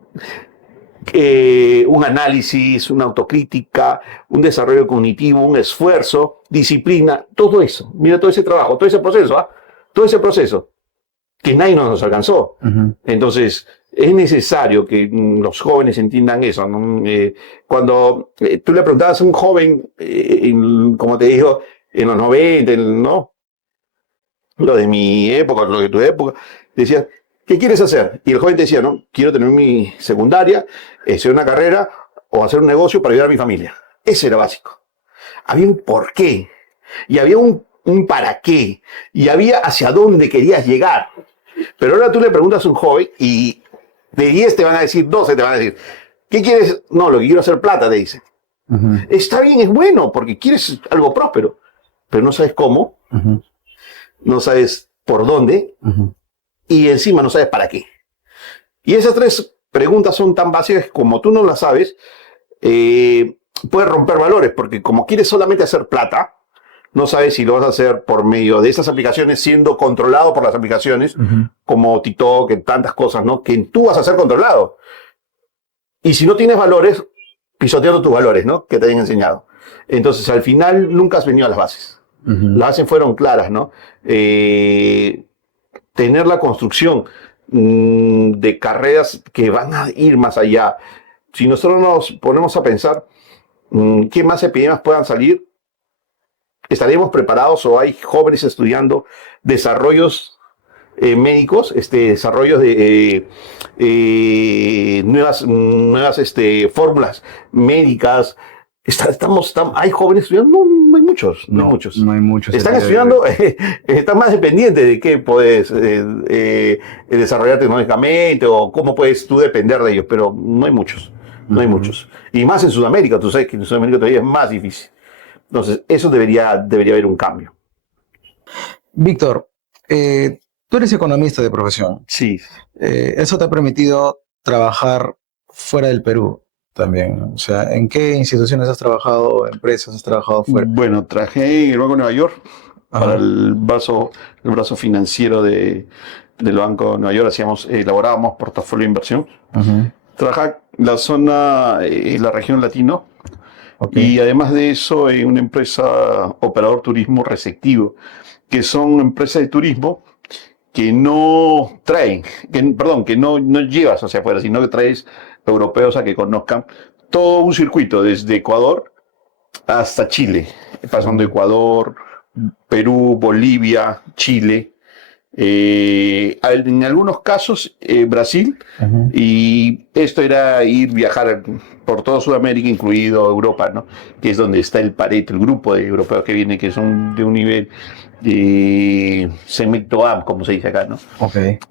un análisis, una autocrítica, un desarrollo cognitivo, un esfuerzo, disciplina, todo eso. Mira todo ese trabajo, todo ese proceso, todo ese proceso que nadie nos alcanzó. Entonces, es necesario que los jóvenes entiendan eso, ¿no? Cuando tú le preguntabas a un joven, como te digo, en los 90, ¿no? Lo de mi época, lo de tu época, decías, ¿qué quieres hacer? Y el joven te decía, no, quiero tener mi secundaria, hacer una carrera o hacer un negocio para ayudar a mi familia. Ese era básico. Había un por qué, y había un para qué, y había hacia dónde querías llegar. Pero ahora tú le preguntas a un joven y de 10 te van a decir, 12 te van a decir, ¿qué quieres? No, lo que quiero es hacer plata, te dicen. Está bien, es bueno, porque quieres algo próspero, pero no sabes cómo, no sabes por dónde, y encima no sabes para qué. Y esas tres preguntas son tan básicas que como tú no las sabes, puedes romper valores, porque como quieres solamente hacer plata, no sabes si lo vas a hacer por medio de estas aplicaciones, siendo controlado por las aplicaciones, como TikTok, en tantas cosas, ¿no? Que tú vas a ser controlado. Y si no tienes valores, pisoteando tus valores, ¿no? Que te hayan enseñado. Entonces, al final, nunca has venido a las bases. Las bases fueron claras, ¿no? Tener la construcción de carreras que van a ir más allá. Si nosotros nos ponemos a pensar qué más epidemias puedan salir, ¿estaríamos preparados o hay jóvenes estudiando desarrollos médicos, desarrollos de nuevas fórmulas médicas? ¿Hay jóvenes estudiando? No hay muchos. No hay muchos. No hay muchos. Están estudiando, están más dependientes de qué puedes desarrollar tecnológicamente o cómo puedes tú depender de ellos, pero no hay muchos. No hay muchos. Y más en Sudamérica, tú sabes que en Sudamérica todavía es más difícil. Entonces, eso debería haber un cambio. Víctor, tú eres economista de profesión. Sí. Eso te ha permitido trabajar fuera del Perú también. O sea, ¿en qué instituciones has trabajado, empresas has trabajado fuera? Bueno, trabajé en el Banco de Nueva York para el brazo financiero del Banco de Nueva York. Elaborábamos portafolio de inversión. Trabajaba en la zona, la región latino. Y además de eso, una empresa operador turismo receptivo, que son empresas de turismo que no traen, que no llevas hacia afuera, sino que traes europeos a que conozcan todo un circuito desde Ecuador hasta Chile, pasando Ecuador, Perú, Bolivia, Chile, en algunos casos Brasil, y esto era viajar por toda Sudamérica, incluido Europa, ¿no? Que es donde está el Pareto, el grupo de europeos que vienen, que son de un nivel segmento A, como se dice acá, ¿no?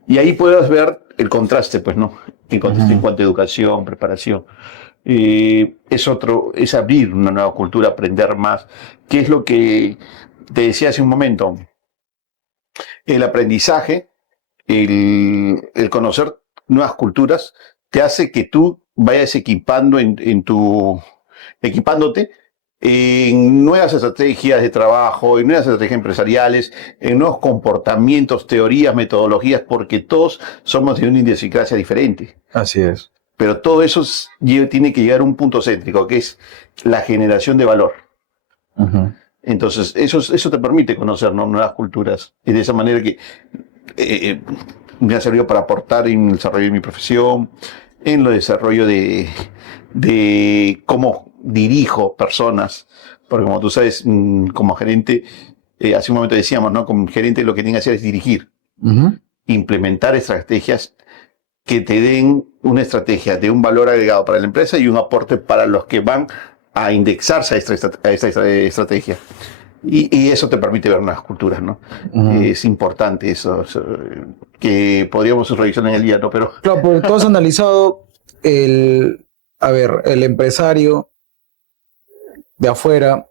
Y ahí puedes ver el contraste, pues, ¿no? El contraste en cuanto a educación, preparación. Es abrir una nueva cultura, aprender más, que es lo que te decía hace un momento. El aprendizaje, el conocer nuevas culturas, te hace que tú vayas equipándote en nuevas estrategias de trabajo, en nuevas estrategias empresariales, en nuevos comportamientos, teorías, metodologías, porque todos somos de una idiosincrasia diferente. Así es. Pero todo eso tiene que llegar a un punto céntrico, que es la generación de valor. Entonces, eso te permite conocer, ¿no?, nuevas culturas. Y de esa manera que me ha servido para aportar en el desarrollo de mi profesión, en el desarrollo de cómo dirijo personas. Porque como tú sabes, como gerente, hace un momento decíamos, ¿no?, como gerente lo que tiene que hacer es dirigir, implementar estrategias que te den una estrategia de un valor agregado para la empresa y un aporte para los que van a indexarse a esta estrategia. Y eso te permite ver nuevas culturas, ¿no? Es importante eso, que podríamos revisar en el día, ¿no? Pero Claro, porque tú has analizado el empresario de afuera,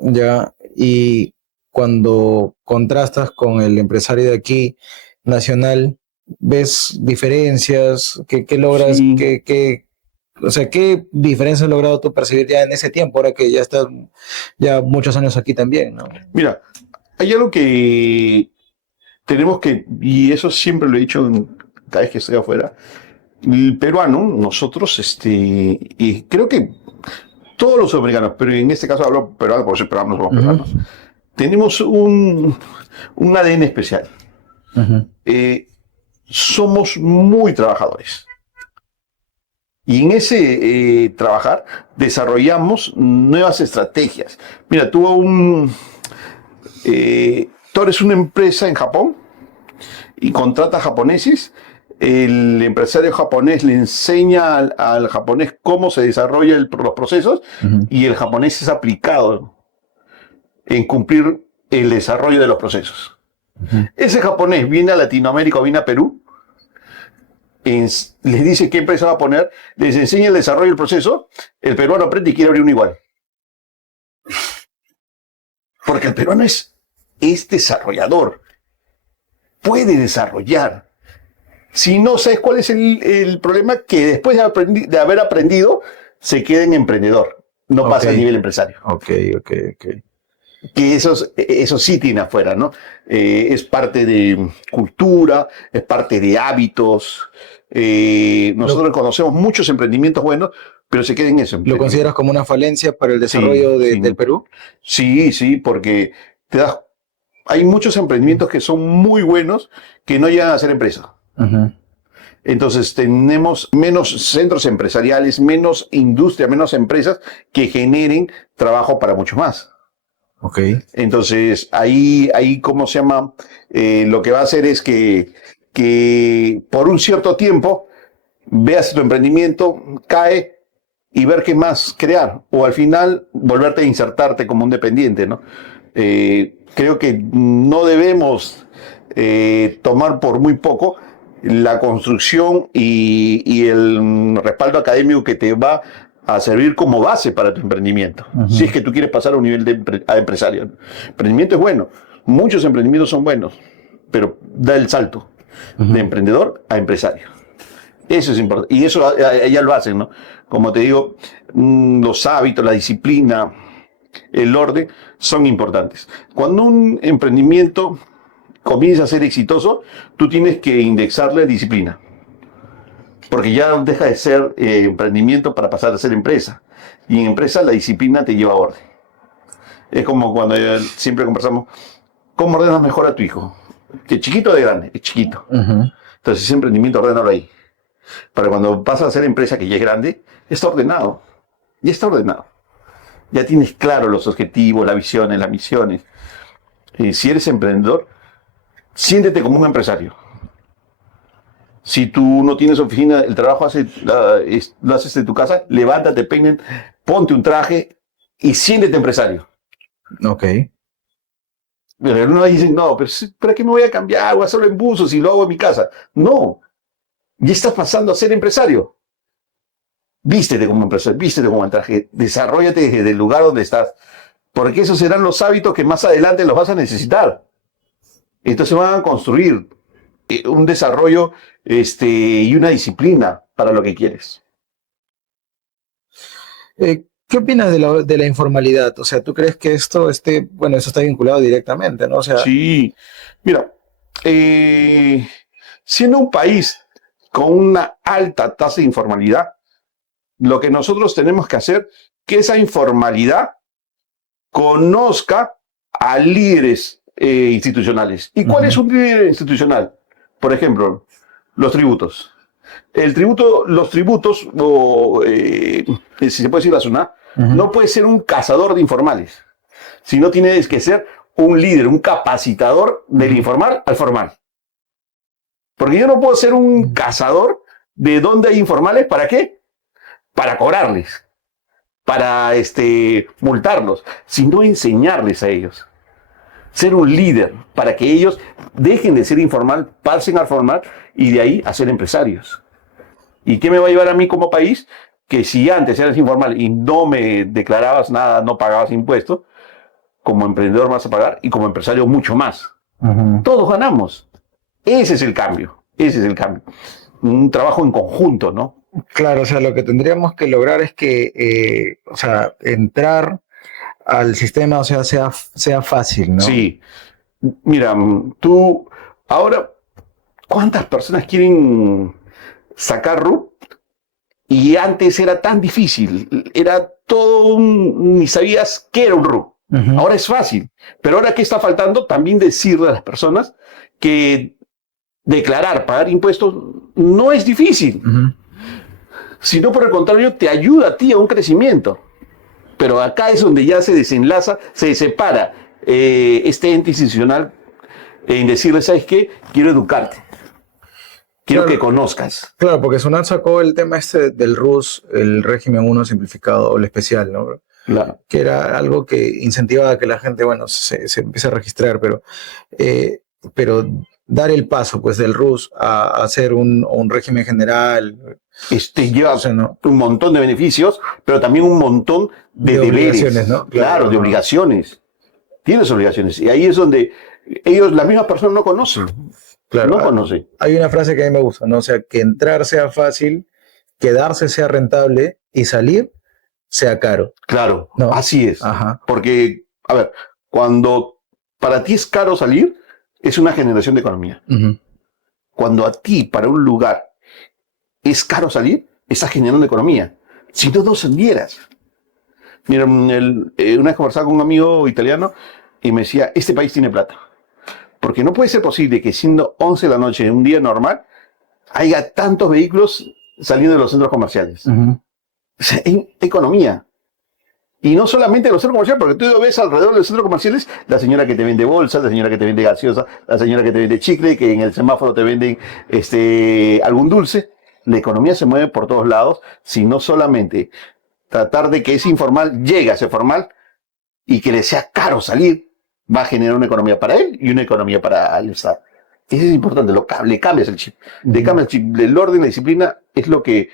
ya, y cuando contrastas con el empresario de aquí, nacional, ¿ves diferencias? ¿Qué logras? sí, O sea, ¿qué diferencias has logrado tú percibir ya en ese tiempo, ahora que ya estás ya muchos años aquí también, ¿no? mira, hay algo que tenemos que, y eso siempre lo he dicho cada vez que estoy afuera, el peruano, nosotros, y creo que todos los americanos, pero en este caso hablo peruano, por ser peruanos somos peruanos, tenemos un ADN especial. Somos muy trabajadores. Y en ese trabajar desarrollamos nuevas estrategias. Mira, tú eres una empresa en Japón y contrata japoneses. El empresario japonés le enseña al japonés cómo se desarrollan los procesos y el japonés es aplicado en cumplir el desarrollo de los procesos. Ese japonés viene a Latinoamérica o viene a Perú, les dice qué empresa va a poner, les enseña el desarrollo del proceso, el peruano aprende y quiere abrir uno igual. Porque el peruano es desarrollador, puede desarrollar. Si no sabes cuál es el problema, que después de haber aprendido, se queda en emprendedor, no pasa al nivel empresario. Ok. Que eso sí tiene afuera, ¿no? Es parte de cultura, es parte de hábitos. Nosotros conocemos muchos emprendimientos buenos, pero se queda en eso. ¿Lo consideras como una falencia para el desarrollo del Perú? Sí, porque hay muchos emprendimientos que son muy buenos que no llegan a ser empresa. Entonces tenemos menos centros empresariales, menos industria, menos empresas que generen trabajo para muchos más. Entonces, ahí, ¿cómo se llama? Lo que va a hacer es que por un cierto tiempo veas tu emprendimiento, cae y ver qué más crear. O al final volverte a insertarte como un dependiente, ¿no? Creo que no debemos tomar por muy poco la construcción y el respaldo académico que te va a servir como base para tu emprendimiento. Si es que tú quieres pasar a un nivel de empresario. Emprendimiento es bueno. Muchos emprendimientos son buenos, pero da el salto de emprendedor a empresario. Eso es importante. Y eso ya lo hacen, ¿no? Como te digo, los hábitos, la disciplina, el orden son importantes. Cuando un emprendimiento comienza a ser exitoso, tú tienes que indexarle disciplina. Porque ya deja de ser emprendimiento para pasar a ser empresa. Y en empresa la disciplina te lleva a orden. Es como cuando siempre conversamos, ¿cómo ordenas mejor a tu hijo? ¿De chiquito o de grande? Es chiquito. Entonces ese emprendimiento ordénalo ahí. Pero cuando pasa a ser empresa que ya es grande, está ordenado. Ya está ordenado. Ya tienes claro los objetivos, las visiones, las misiones. Si eres emprendedor, siéntete como un empresario. Si tú no tienes oficina, el trabajo lo haces en tu casa, levántate, peinen, ponte un traje y siéntete empresario. Pero algunos dicen, no, pero ¿para qué me voy a cambiar? Voy a hacerlo en buzos y lo hago en mi casa. No, ya estás pasando a ser empresario. Vístete como empresario, vístete como un traje, desarróllate desde el lugar donde estás, porque esos serán los hábitos que más adelante los vas a necesitar. Entonces van a construir un desarrollo y una disciplina para lo que quieres. ¿Qué opinas de la informalidad? O sea, ¿tú crees que bueno, eso está vinculado directamente, ¿no? O sea, Sí, mira, eh, siendo un país con una alta tasa de informalidad, lo que nosotros tenemos que hacer que esa informalidad conozca a líderes institucionales. ¿Y cuál es un líder institucional? Por ejemplo, los tributos. Los tributos, o si se puede decir la zona, no puede ser un cazador de informales, sino tiene que ser un líder, un capacitador del informal al formal. Porque yo no puedo ser un cazador de dónde hay informales, ¿para qué? Para cobrarles, para multarlos, sino enseñarles a ellos. Ser un líder para que ellos dejen de ser informal, pasen al formal y de ahí a ser empresarios. ¿Y qué me va a llevar a mí como país? Que si antes eras informal y no me declarabas nada, no pagabas impuestos, como emprendedor vas a pagar y como empresario mucho más. Todos ganamos. Ese es el cambio. Ese es el cambio. Un trabajo en conjunto, ¿no? claro, o sea, lo que tendríamos que lograr es que, o sea, entrar al sistema, o sea fácil, ¿no? Sí. Mira, tú, ahora, ¿cuántas personas quieren sacar RUT? Y antes era tan difícil, era todo ni sabías qué era un RUT. Ahora es fácil, pero ahora ¿qué está faltando? También decirle a las personas que declarar, pagar impuestos no es difícil, sino por el contrario te ayuda a ti a un crecimiento. Pero acá es donde ya se desenlaza, se separa este ente institucional en decirle, ¿sabes qué? Quiero educarte. Quiero Claro, que conozcas. claro, porque Sunat sacó el tema del RUS, el régimen uno simplificado o el especial, ¿no? Claro. Que era algo que incentivaba a que la gente, bueno, se empiece a registrar, pero dar el paso, pues, del RUS a hacer un régimen general, Lleva o sea, ¿no? un montón de beneficios, pero también un montón de De deberes. obligaciones, ¿no? Claro, de Ajá. obligaciones. Tienes obligaciones. Y ahí es donde ellos, la misma persona, no conocen. Claro, No conoce. hay una frase que a mí me gusta, ¿no? O sea, que entrar sea fácil, quedarse sea rentable y salir sea caro, Claro, ¿no? así es. Ajá. Porque, a ver, cuando para ti es caro salir, es una generación de economía. Cuando a ti, para un lugar, es caro salir, estás generando economía. Si no, no salieras. Mira, una vez conversaba con un amigo italiano y me decía, este país tiene plata. Porque no puede ser posible que siendo 11 de la noche en un día normal, haya tantos vehículos saliendo de los centros comerciales. O sea, hay economía. Y no solamente en los centros comerciales, porque tú ves alrededor de los centros comerciales la señora que te vende bolsas, la señora que te vende gaseosa, la señora que te vende chicle, que en el semáforo te venden algún dulce. La economía se mueve por todos lados, si no solamente tratar de que ese informal llegue a ser formal y que le sea caro salir, va a generar una economía para él y una economía para el Estado. Eso es importante, le cambias el chip. Le cambias el chip. El orden, la disciplina es lo que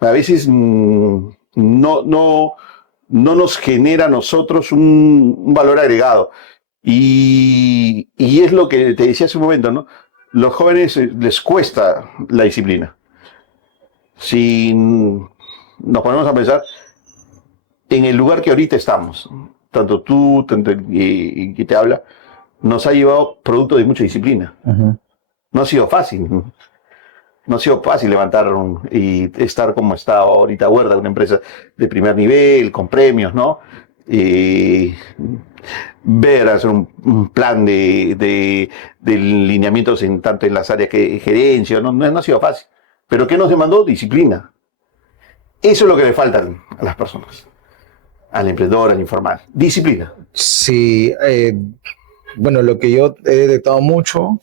a veces no nos genera a nosotros un valor agregado. Y es lo que te decía hace un momento, ¿no? Los jóvenes les cuesta la disciplina. Si nos ponemos a pensar en el lugar que ahorita estamos, tanto tú y que te habla, nos ha llevado producto de mucha disciplina. No ha sido fácil. No ha sido fácil levantar y estar como está ahorita Huerta, una empresa de primer nivel, con premios, ¿no? Ver, hacer un plan de lineamientos tanto en las áreas que gerencia, no ha sido fácil. Pero ¿qué nos demandó? Disciplina. Eso es lo que le falta a las personas, al emprendedor, al informal. Disciplina. Sí, bueno, lo que yo he detectado mucho,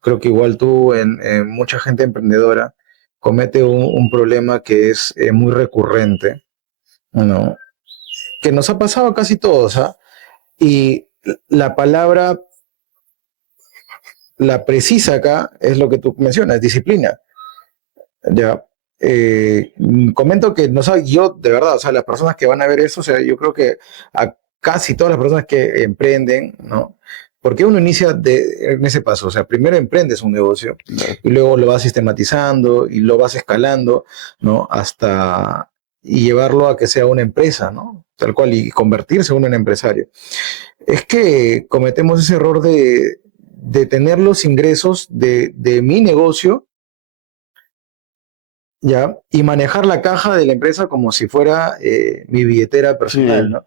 creo que igual tú, en mucha gente emprendedora, comete un problema que es muy recurrente, ¿no? Que nos ha pasado a casi todos, ¿ah? Y la palabra, la precisa acá, es lo que tú mencionas, disciplina. Ya. Comento que no sé, yo de verdad, o sea, las personas que van a ver eso, o sea, yo creo que a casi todas las personas que emprenden, ¿no? Porque uno inicia en ese paso, o sea, primero emprendes un negocio y luego lo vas sistematizando y lo vas escalando, ¿no? y llevarlo a que sea una empresa, ¿no? Tal cual, y convertirse en un empresario. Es que cometemos ese error de tener los ingresos de mi negocio, ¿ya? Y manejar la caja de la empresa como si fuera mi billetera personal, Sí. ¿no?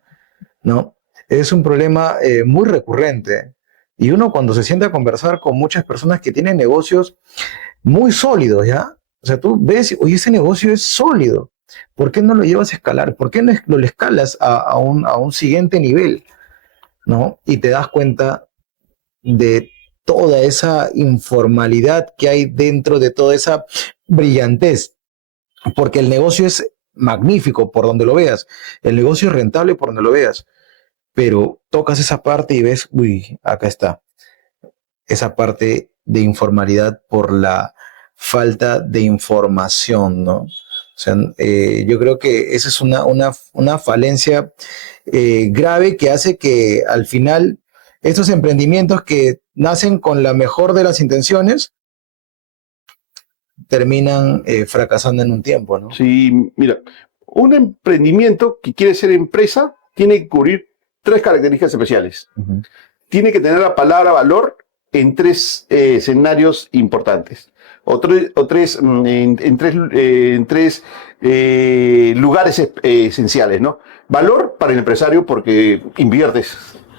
¿No? Es un problema muy recurrente. Y uno cuando se sienta a conversar con muchas personas que tienen negocios muy sólidos, ¿ya? O sea, tú ves, oye, ese negocio es sólido. ¿Por qué no lo llevas a escalar? ¿Por qué no lo escalas a un siguiente nivel? ¿No? Y te das cuenta de toda esa informalidad que hay dentro de toda esa brillantez, porque el negocio es magnífico por donde lo veas, el negocio es rentable por donde lo veas, pero tocas esa parte y ves, uy, acá está, esa parte de informalidad por la falta de información, ¿no? O sea, yo creo que esa es una falencia grave que hace que al final estos emprendimientos que nacen con la mejor de las intenciones terminan fracasando en un tiempo, ¿no? Sí, mira, un emprendimiento que quiere ser empresa tiene que cubrir tres características especiales. Uh-huh. Tiene que tener la palabra valor en tres escenarios importantes, en tres lugares esenciales, ¿no? Valor para el empresario porque inviertes,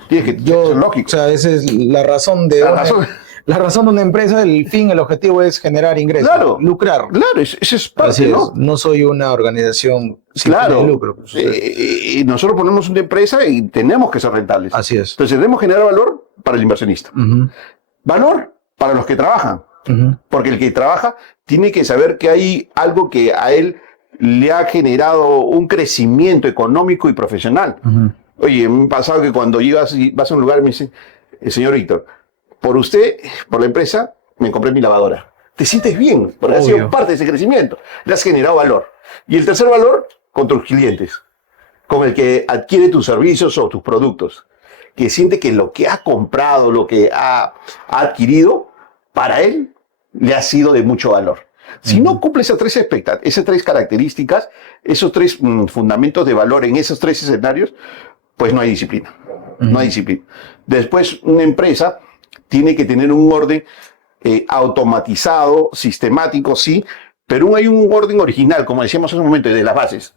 tienes que ser O lógico. sea, esa es la razón de La razón, la razón de una empresa, el objetivo es generar ingresos, claro, lucrar. claro, eso es Así parte, es, ¿no? no soy una organización sin fines de Claro, lucro. Pues, o sea, nosotros ponemos una empresa y tenemos que ser rentables. así es. Entonces debemos generar valor para el inversionista. Uh-huh, Valor para los que trabajan. uh-huh. Porque el que trabaja tiene que saber que hay algo que a él le ha generado un crecimiento económico y profesional. Uh-huh. Oye, me ha pasado que cuando vas a un lugar y me dice, señor Víctor, por usted, por la empresa, me compré mi lavadora. Te sientes bien, porque has sido parte de ese crecimiento. Le has generado valor. Y el tercer valor, con tus clientes, con el que adquiere tus servicios o tus productos, que siente que lo que ha comprado, lo que ha adquirido, para él le ha sido de mucho valor. Si no cumple esas tres características, esos tres fundamentos de valor en esos tres escenarios, pues no hay disciplina. No hay disciplina. Después, una empresa tiene que tener un orden automatizado, sistemático, sí, pero hay un orden original, como decíamos hace un momento, de las bases.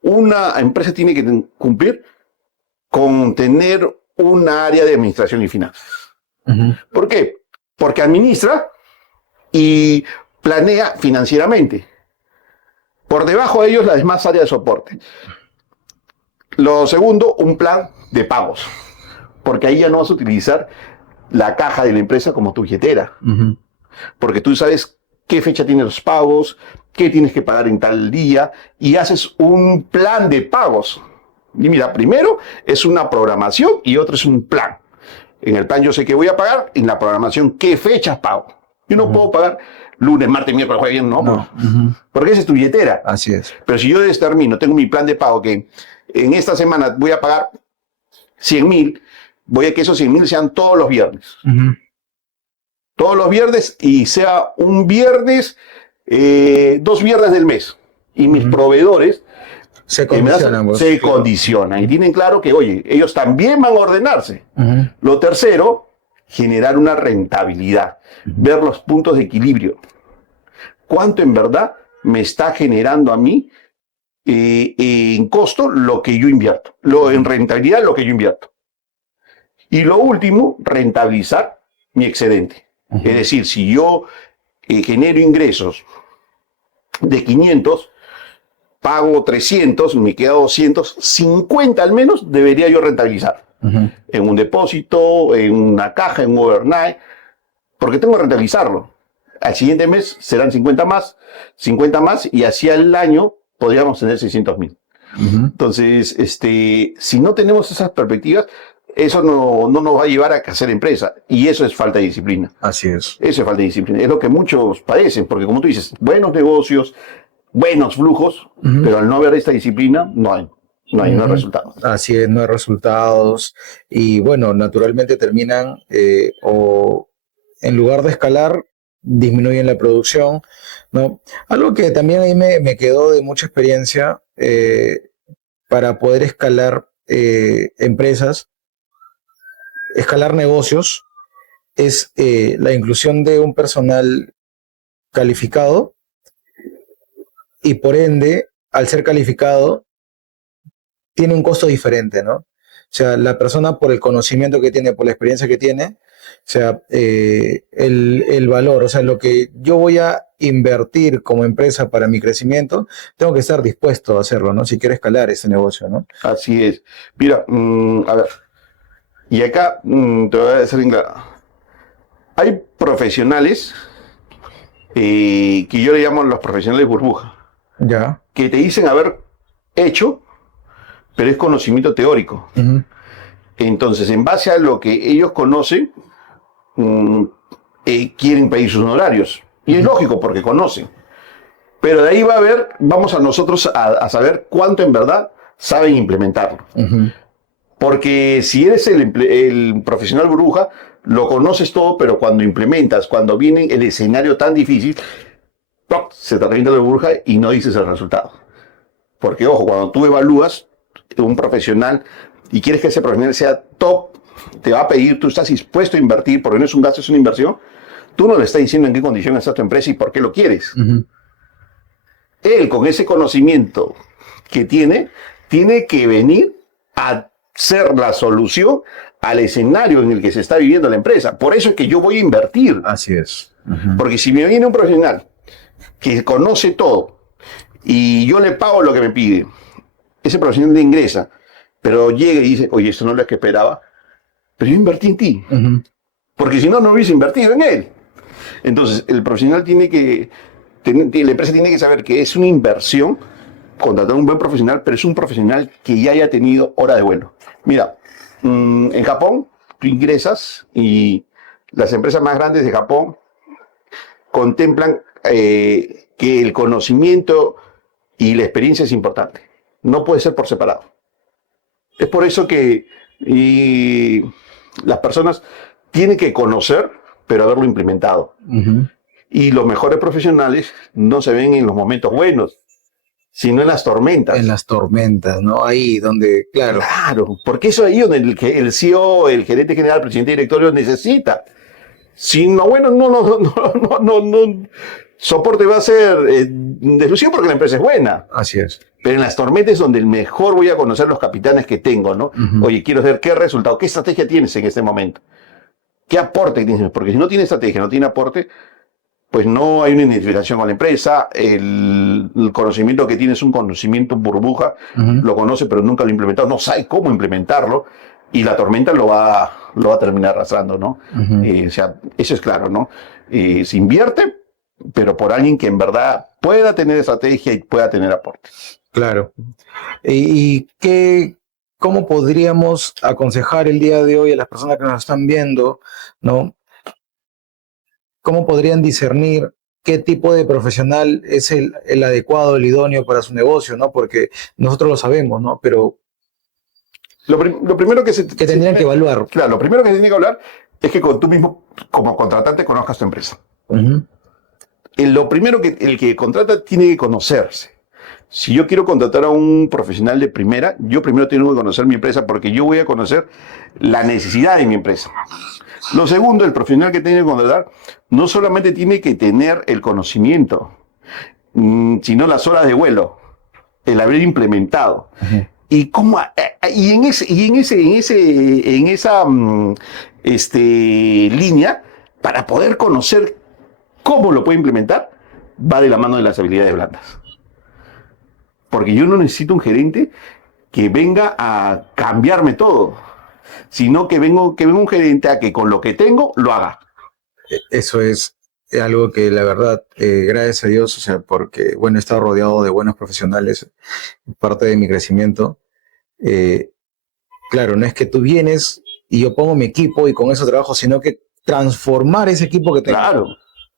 Una empresa tiene que cumplir con tener una área de administración y finanzas. Uh-huh. ¿Por qué? Porque administra y planea financieramente. Por debajo de ellos, la demás área de soporte. Lo segundo, un plan de pagos. Porque ahí ya no vas a utilizar la caja de la empresa como tu billetera. Uh-huh. Porque tú sabes qué fecha tienen los pagos, qué tienes que pagar en tal día, y haces un plan de pagos. Y mira, primero es una programación y otro es un plan. En el plan yo sé que voy a pagar, en la programación qué fechas pago. Yo no puedo pagar lunes, martes, miércoles, jueves, no. Porque esa es tu billetera. Así es. Pero si yo determino, tengo mi plan de pago que en esta semana voy a pagar 100,000, voy a que esos 100,000 sean todos los viernes. Uh-huh. Todos los viernes y sea un viernes, 2 viernes del mes. Y mis proveedores Se condicionan. Pues, se claro. condicionan y tienen claro que, oye, ellos también van a ordenarse. Uh-huh. Lo tercero, generar una rentabilidad, ver los puntos de equilibrio. ¿Cuánto en verdad me está generando a mí en costo lo que yo invierto? En rentabilidad lo que yo invierto. Y lo último, rentabilizar mi excedente. Uh-huh. Es decir, si yo genero ingresos de 500, pago 300, me queda 200, 50 al menos debería yo rentabilizar. Uh-huh. En un depósito, en una caja, en un overnight, porque tengo que rentabilizarlo. Al siguiente mes serán 50 más, y hacia el año podríamos tener 600,000. Uh-huh. Entonces, si no tenemos esas perspectivas, eso no nos va a llevar a hacer empresa. Y eso es falta de disciplina. Así es. Eso es falta de disciplina. Es lo que muchos padecen, porque como tú dices, buenos negocios, buenos flujos, uh-huh, pero al no haber esta disciplina, no hay resultados. Así es, no hay resultados. Y bueno, naturalmente terminan o en lugar de escalar, disminuyen la producción, ¿no? Algo que también ahí me quedó de mucha experiencia para poder escalar empresas, escalar negocios, es la inclusión de un personal calificado y por ende, al ser calificado, tiene un costo diferente, ¿no? O sea, la persona por el conocimiento que tiene, por la experiencia que tiene, o sea, el valor, o sea, lo que yo voy a invertir como empresa para mi crecimiento, tengo que estar dispuesto a hacerlo, ¿no? Si quiero escalar ese negocio, ¿no? Así es. Mira, a ver, y acá te voy a decir en claro. Hay profesionales que yo le llamo los profesionales burbuja, Ya. que te dicen haber hecho, pero es conocimiento teórico. Uh-huh. Entonces, en base a lo que ellos conocen, quieren pedir sus honorarios. Y es lógico, porque conocen. Pero de ahí vamos a nosotros a saber cuánto en verdad saben implementarlo. Uh-huh. Porque si eres el profesional burbuja, lo conoces todo, pero cuando implementas, cuando viene el escenario tan difícil, ¡toc!, se te revienta la burbuja y no dices el resultado. Porque, ojo, cuando tú evalúas un profesional y quieres que ese profesional sea top, te va a pedir, tú estás dispuesto a invertir, porque no es un gasto, es una inversión, tú no le estás diciendo en qué condición está tu empresa y por qué lo quieres. Uh-huh. Él, con ese conocimiento que tiene que venir a ser la solución al escenario en el que se está viviendo la empresa. Por eso es que yo voy a invertir. Así es. Uh-huh. Porque si me viene un profesional que conoce todo y yo le pago lo que me pide, ese profesional le ingresa, pero llega y dice, oye, esto no es lo que esperaba, pero yo invertí en ti. Uh-huh. Porque si no, no hubiese invertido en él. Entonces, el profesional la empresa tiene que saber que es una inversión contratar a un buen profesional, pero es un profesional que ya haya tenido hora de vuelo. Mira, en Japón, tú ingresas y las empresas más grandes de Japón contemplan que el conocimiento y la experiencia es importante. No puede ser por separado. Es por eso que las personas tienen que conocer, pero haberlo implementado. Uh-huh. Y los mejores profesionales no se ven en los momentos buenos, sino en las tormentas. En las tormentas, ¿no? Ahí donde, claro. Claro, porque eso es ahí donde el CEO, el gerente general, el presidente de directorio necesita. Si no, bueno, no. Soporte va a ser delusión porque la empresa es buena. Así es. Pero en las tormentas es donde el mejor voy a conocer los capitanes que tengo, ¿no? Uh-huh. Oye, quiero ver qué resultado, qué estrategia tienes en este momento. ¿Qué aporte tienes? Porque si no tiene estrategia, no tiene aporte, pues no hay una identificación con la empresa, el conocimiento que tiene es un conocimiento burbuja, uh-huh, lo conoce pero nunca lo ha implementado, no sabe cómo implementarlo y la tormenta lo va a terminar arrastrando, ¿no? uh-huh. O sea, eso es claro, ¿no? Se invierte, pero por alguien que en verdad pueda tener estrategia y pueda tener aporte. Claro. ¿Y cómo podríamos aconsejar el día de hoy a las personas que nos están viendo, ¿no? ¿Cómo podrían discernir qué tipo de profesional es el adecuado, el idóneo para su negocio, ¿no? Porque nosotros lo sabemos, ¿no? Pero Lo primero que tendrían que evaluar. Claro, lo primero que se tiene que hablar es que tú mismo, como contratante, conozcas tu empresa. Uh-huh. Lo primero que el que contrata tiene que conocerse. Si yo quiero contratar a un profesional de primera, yo primero tengo que conocer mi empresa porque yo voy a conocer la necesidad de mi empresa. Lo segundo, el profesional que tiene que contratar no solamente tiene que tener el conocimiento, sino las horas de vuelo, el haber implementado. Uh-huh. En esa línea, para poder conocer cómo lo puede implementar, va de la mano de las habilidades blandas. Porque yo no necesito un gerente que venga a cambiarme todo, sino que venga un gerente a que con lo que tengo lo haga. Eso es algo que la verdad, gracias a Dios, o sea, porque, bueno, he estado rodeado de buenos profesionales, parte de mi crecimiento. Claro, no es que tú vienes y yo pongo mi equipo y con eso trabajo, sino que transformar ese equipo que tengo. Claro,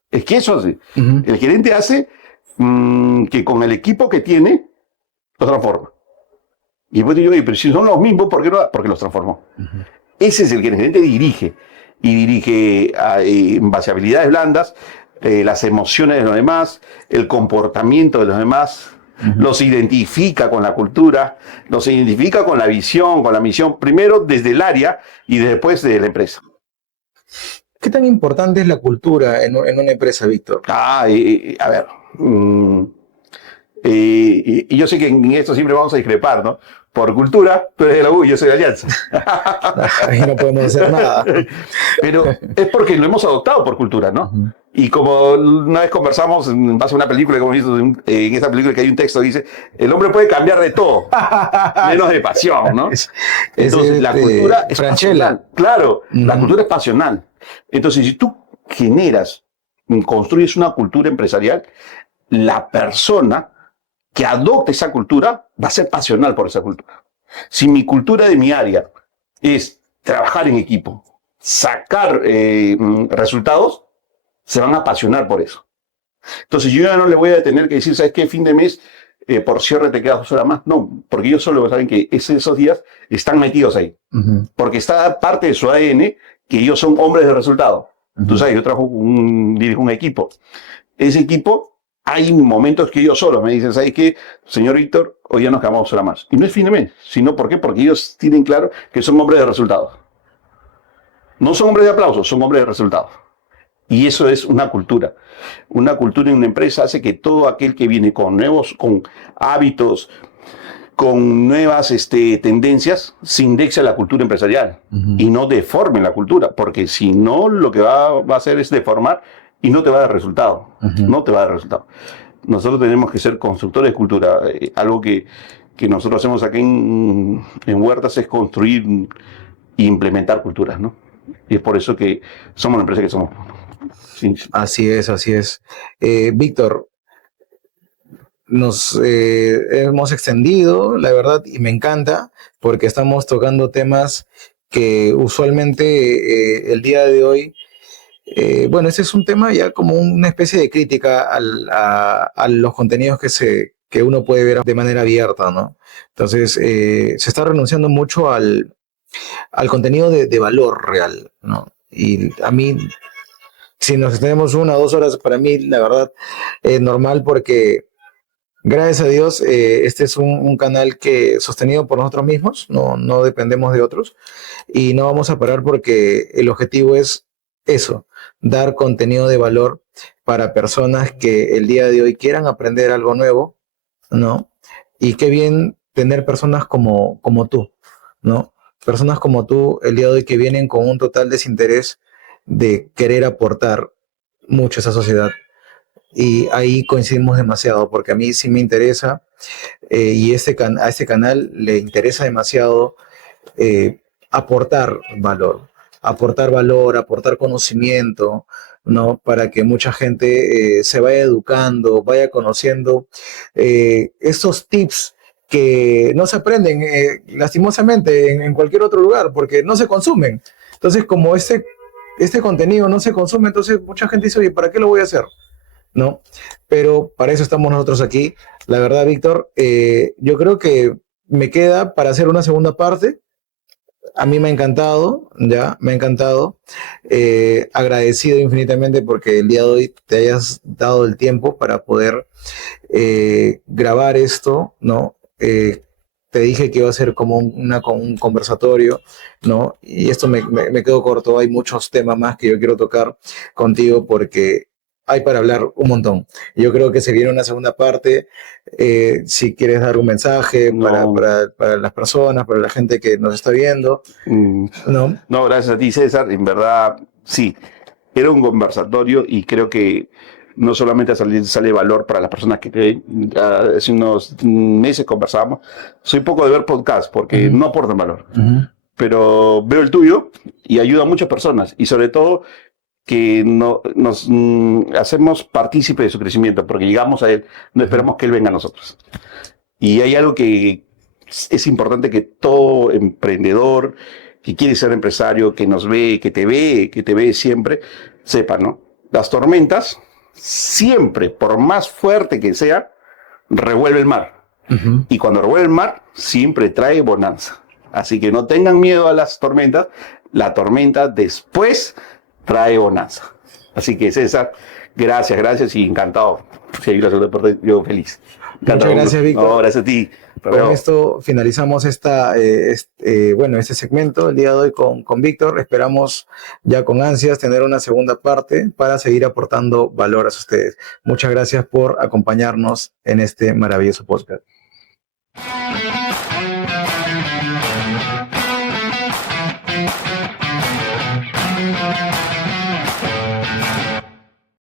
es que eso hace. Uh-huh. El gerente hace que con el equipo que tiene, lo transforma. Y después te digo, pero si son los mismos, ¿por qué no? Porque los transformó. Uh-huh. Ese es el que el gerente dirige. Y dirige en base a habilidades blandas, las emociones de los demás, el comportamiento de los demás, los identifica con la cultura, los identifica con la visión, con la misión, primero desde el área y después de la empresa. ¿Qué tan importante es la cultura en una empresa, Víctor? A ver, y yo sé que en esto siempre vamos a discrepar, ¿no? Por cultura, tú eres de la U y yo soy de Alianza. Ahí no podemos hacer nada. Pero es porque lo hemos adoptado por cultura, ¿no? Uh-huh. Y como una vez conversamos en base a una película que hemos visto, en esa película que hay un texto que dice, el hombre puede cambiar de todo, menos de pasión, ¿no? Entonces, la cultura es pasional. Claro, la cultura es pasional. Entonces, si tú generas, construyes una cultura empresarial, la persona que adopte esa cultura va a ser pasional por esa cultura. Si mi cultura de mi área es trabajar en equipo, sacar resultados, se van a apasionar por eso. Entonces yo ya no le voy a tener que decir, ¿sabes qué? Fin de mes, por cierre te quedas 2 horas más. No, porque ellos solo saben que esos días están metidos ahí. Uh-huh. Porque está parte de su ADN que ellos son hombres de resultado. Uh-huh. Tú sabes, yo dirijo un equipo. Ese equipo, hay momentos que ellos solos me dicen, ¿sabes qué? Señor Víctor, hoy ya nos quedamos 2 horas más. Y no es fin de mes, sino ¿por qué? Porque ellos tienen claro que son hombres de resultados. No son hombres de aplausos, son hombres de resultados. Y eso es una cultura. Una cultura en una empresa hace que todo aquel que viene con hábitos, con nuevas tendencias, se indexe a la cultura empresarial. Uh-huh. Y no deforme la cultura, porque si no, lo que va a hacer es deformar y no te va a dar resultado. Uh-huh. No te va a dar resultado. Nosotros tenemos que ser constructores de cultura. Algo que nosotros hacemos aquí en Huertas es construir e implementar culturas, ¿no? Y es por eso que somos la empresa que somos. Sí. Así es, así es. Víctor, nos hemos extendido, la verdad, y me encanta, porque estamos tocando temas que usualmente el día de hoy, bueno, este es un tema ya como una especie de crítica a los contenidos que uno puede ver de manera abierta, ¿no? Entonces, se está renunciando mucho al contenido de valor real, ¿no? Y a mí, si nos extendemos 1 o 2 horas, para mí, la verdad, es normal porque, gracias a Dios, este es un canal que sostenido por nosotros mismos, no dependemos de otros, y no vamos a parar porque el objetivo es eso, dar contenido de valor para personas que el día de hoy quieran aprender algo nuevo, ¿no? Y qué bien tener personas como tú, ¿no? Personas como tú el día de hoy que vienen con un total desinterés de querer aportar mucho a esa sociedad. Y ahí coincidimos demasiado, porque a mí sí me interesa, y a este canal le interesa demasiado aportar valor, aportar conocimiento, ¿no? Para que mucha gente se vaya educando, vaya conociendo estos tips que no se aprenden lastimosamente en cualquier otro lugar, porque no se consumen. Entonces, como este contenido no se consume, entonces mucha gente dice, oye, ¿para qué lo voy a hacer? ¿No? Pero para eso estamos nosotros aquí. La verdad, Víctor, yo creo que me queda para hacer una segunda parte. A mí me ha encantado, agradecido infinitamente porque el día de hoy te hayas dado el tiempo para poder grabar esto, ¿no? Te dije que iba a ser como un conversatorio, ¿no? Y esto me quedó corto, hay muchos temas más que yo quiero tocar contigo porque hay para hablar un montón. Yo creo que se viene una segunda parte. Si quieres dar un mensaje para las personas, para la gente que nos está viendo. No, gracias a ti, César. En verdad, sí, era un conversatorio y creo que no solamente sale valor para las personas que hace unos meses conversábamos. Soy poco de ver podcast porque no aportan valor. Pero veo el tuyo y ayuda a muchas personas. Y sobre todo que nos hacemos partícipes de su crecimiento, porque llegamos a él, no esperamos que él venga a nosotros. Y hay algo que es importante que todo emprendedor que quiere ser empresario, que nos ve, que te ve siempre, sepa, ¿no? Las tormentas, siempre, por más fuerte que sea, revuelve el mar. Y cuando revuelve el mar, siempre trae bonanza. Así que no tengan miedo a las tormentas. La tormenta después trae bonanza. Así que, César, Gracias y encantado. Seguir haciendo deporte, yo feliz. Muchas gracias, Víctor. No, gracias a ti. Con esto finalizamos este segmento el día de hoy con Víctor. Esperamos ya con ansias tener una segunda parte para seguir aportando valor a ustedes. Muchas gracias por acompañarnos en este maravilloso podcast.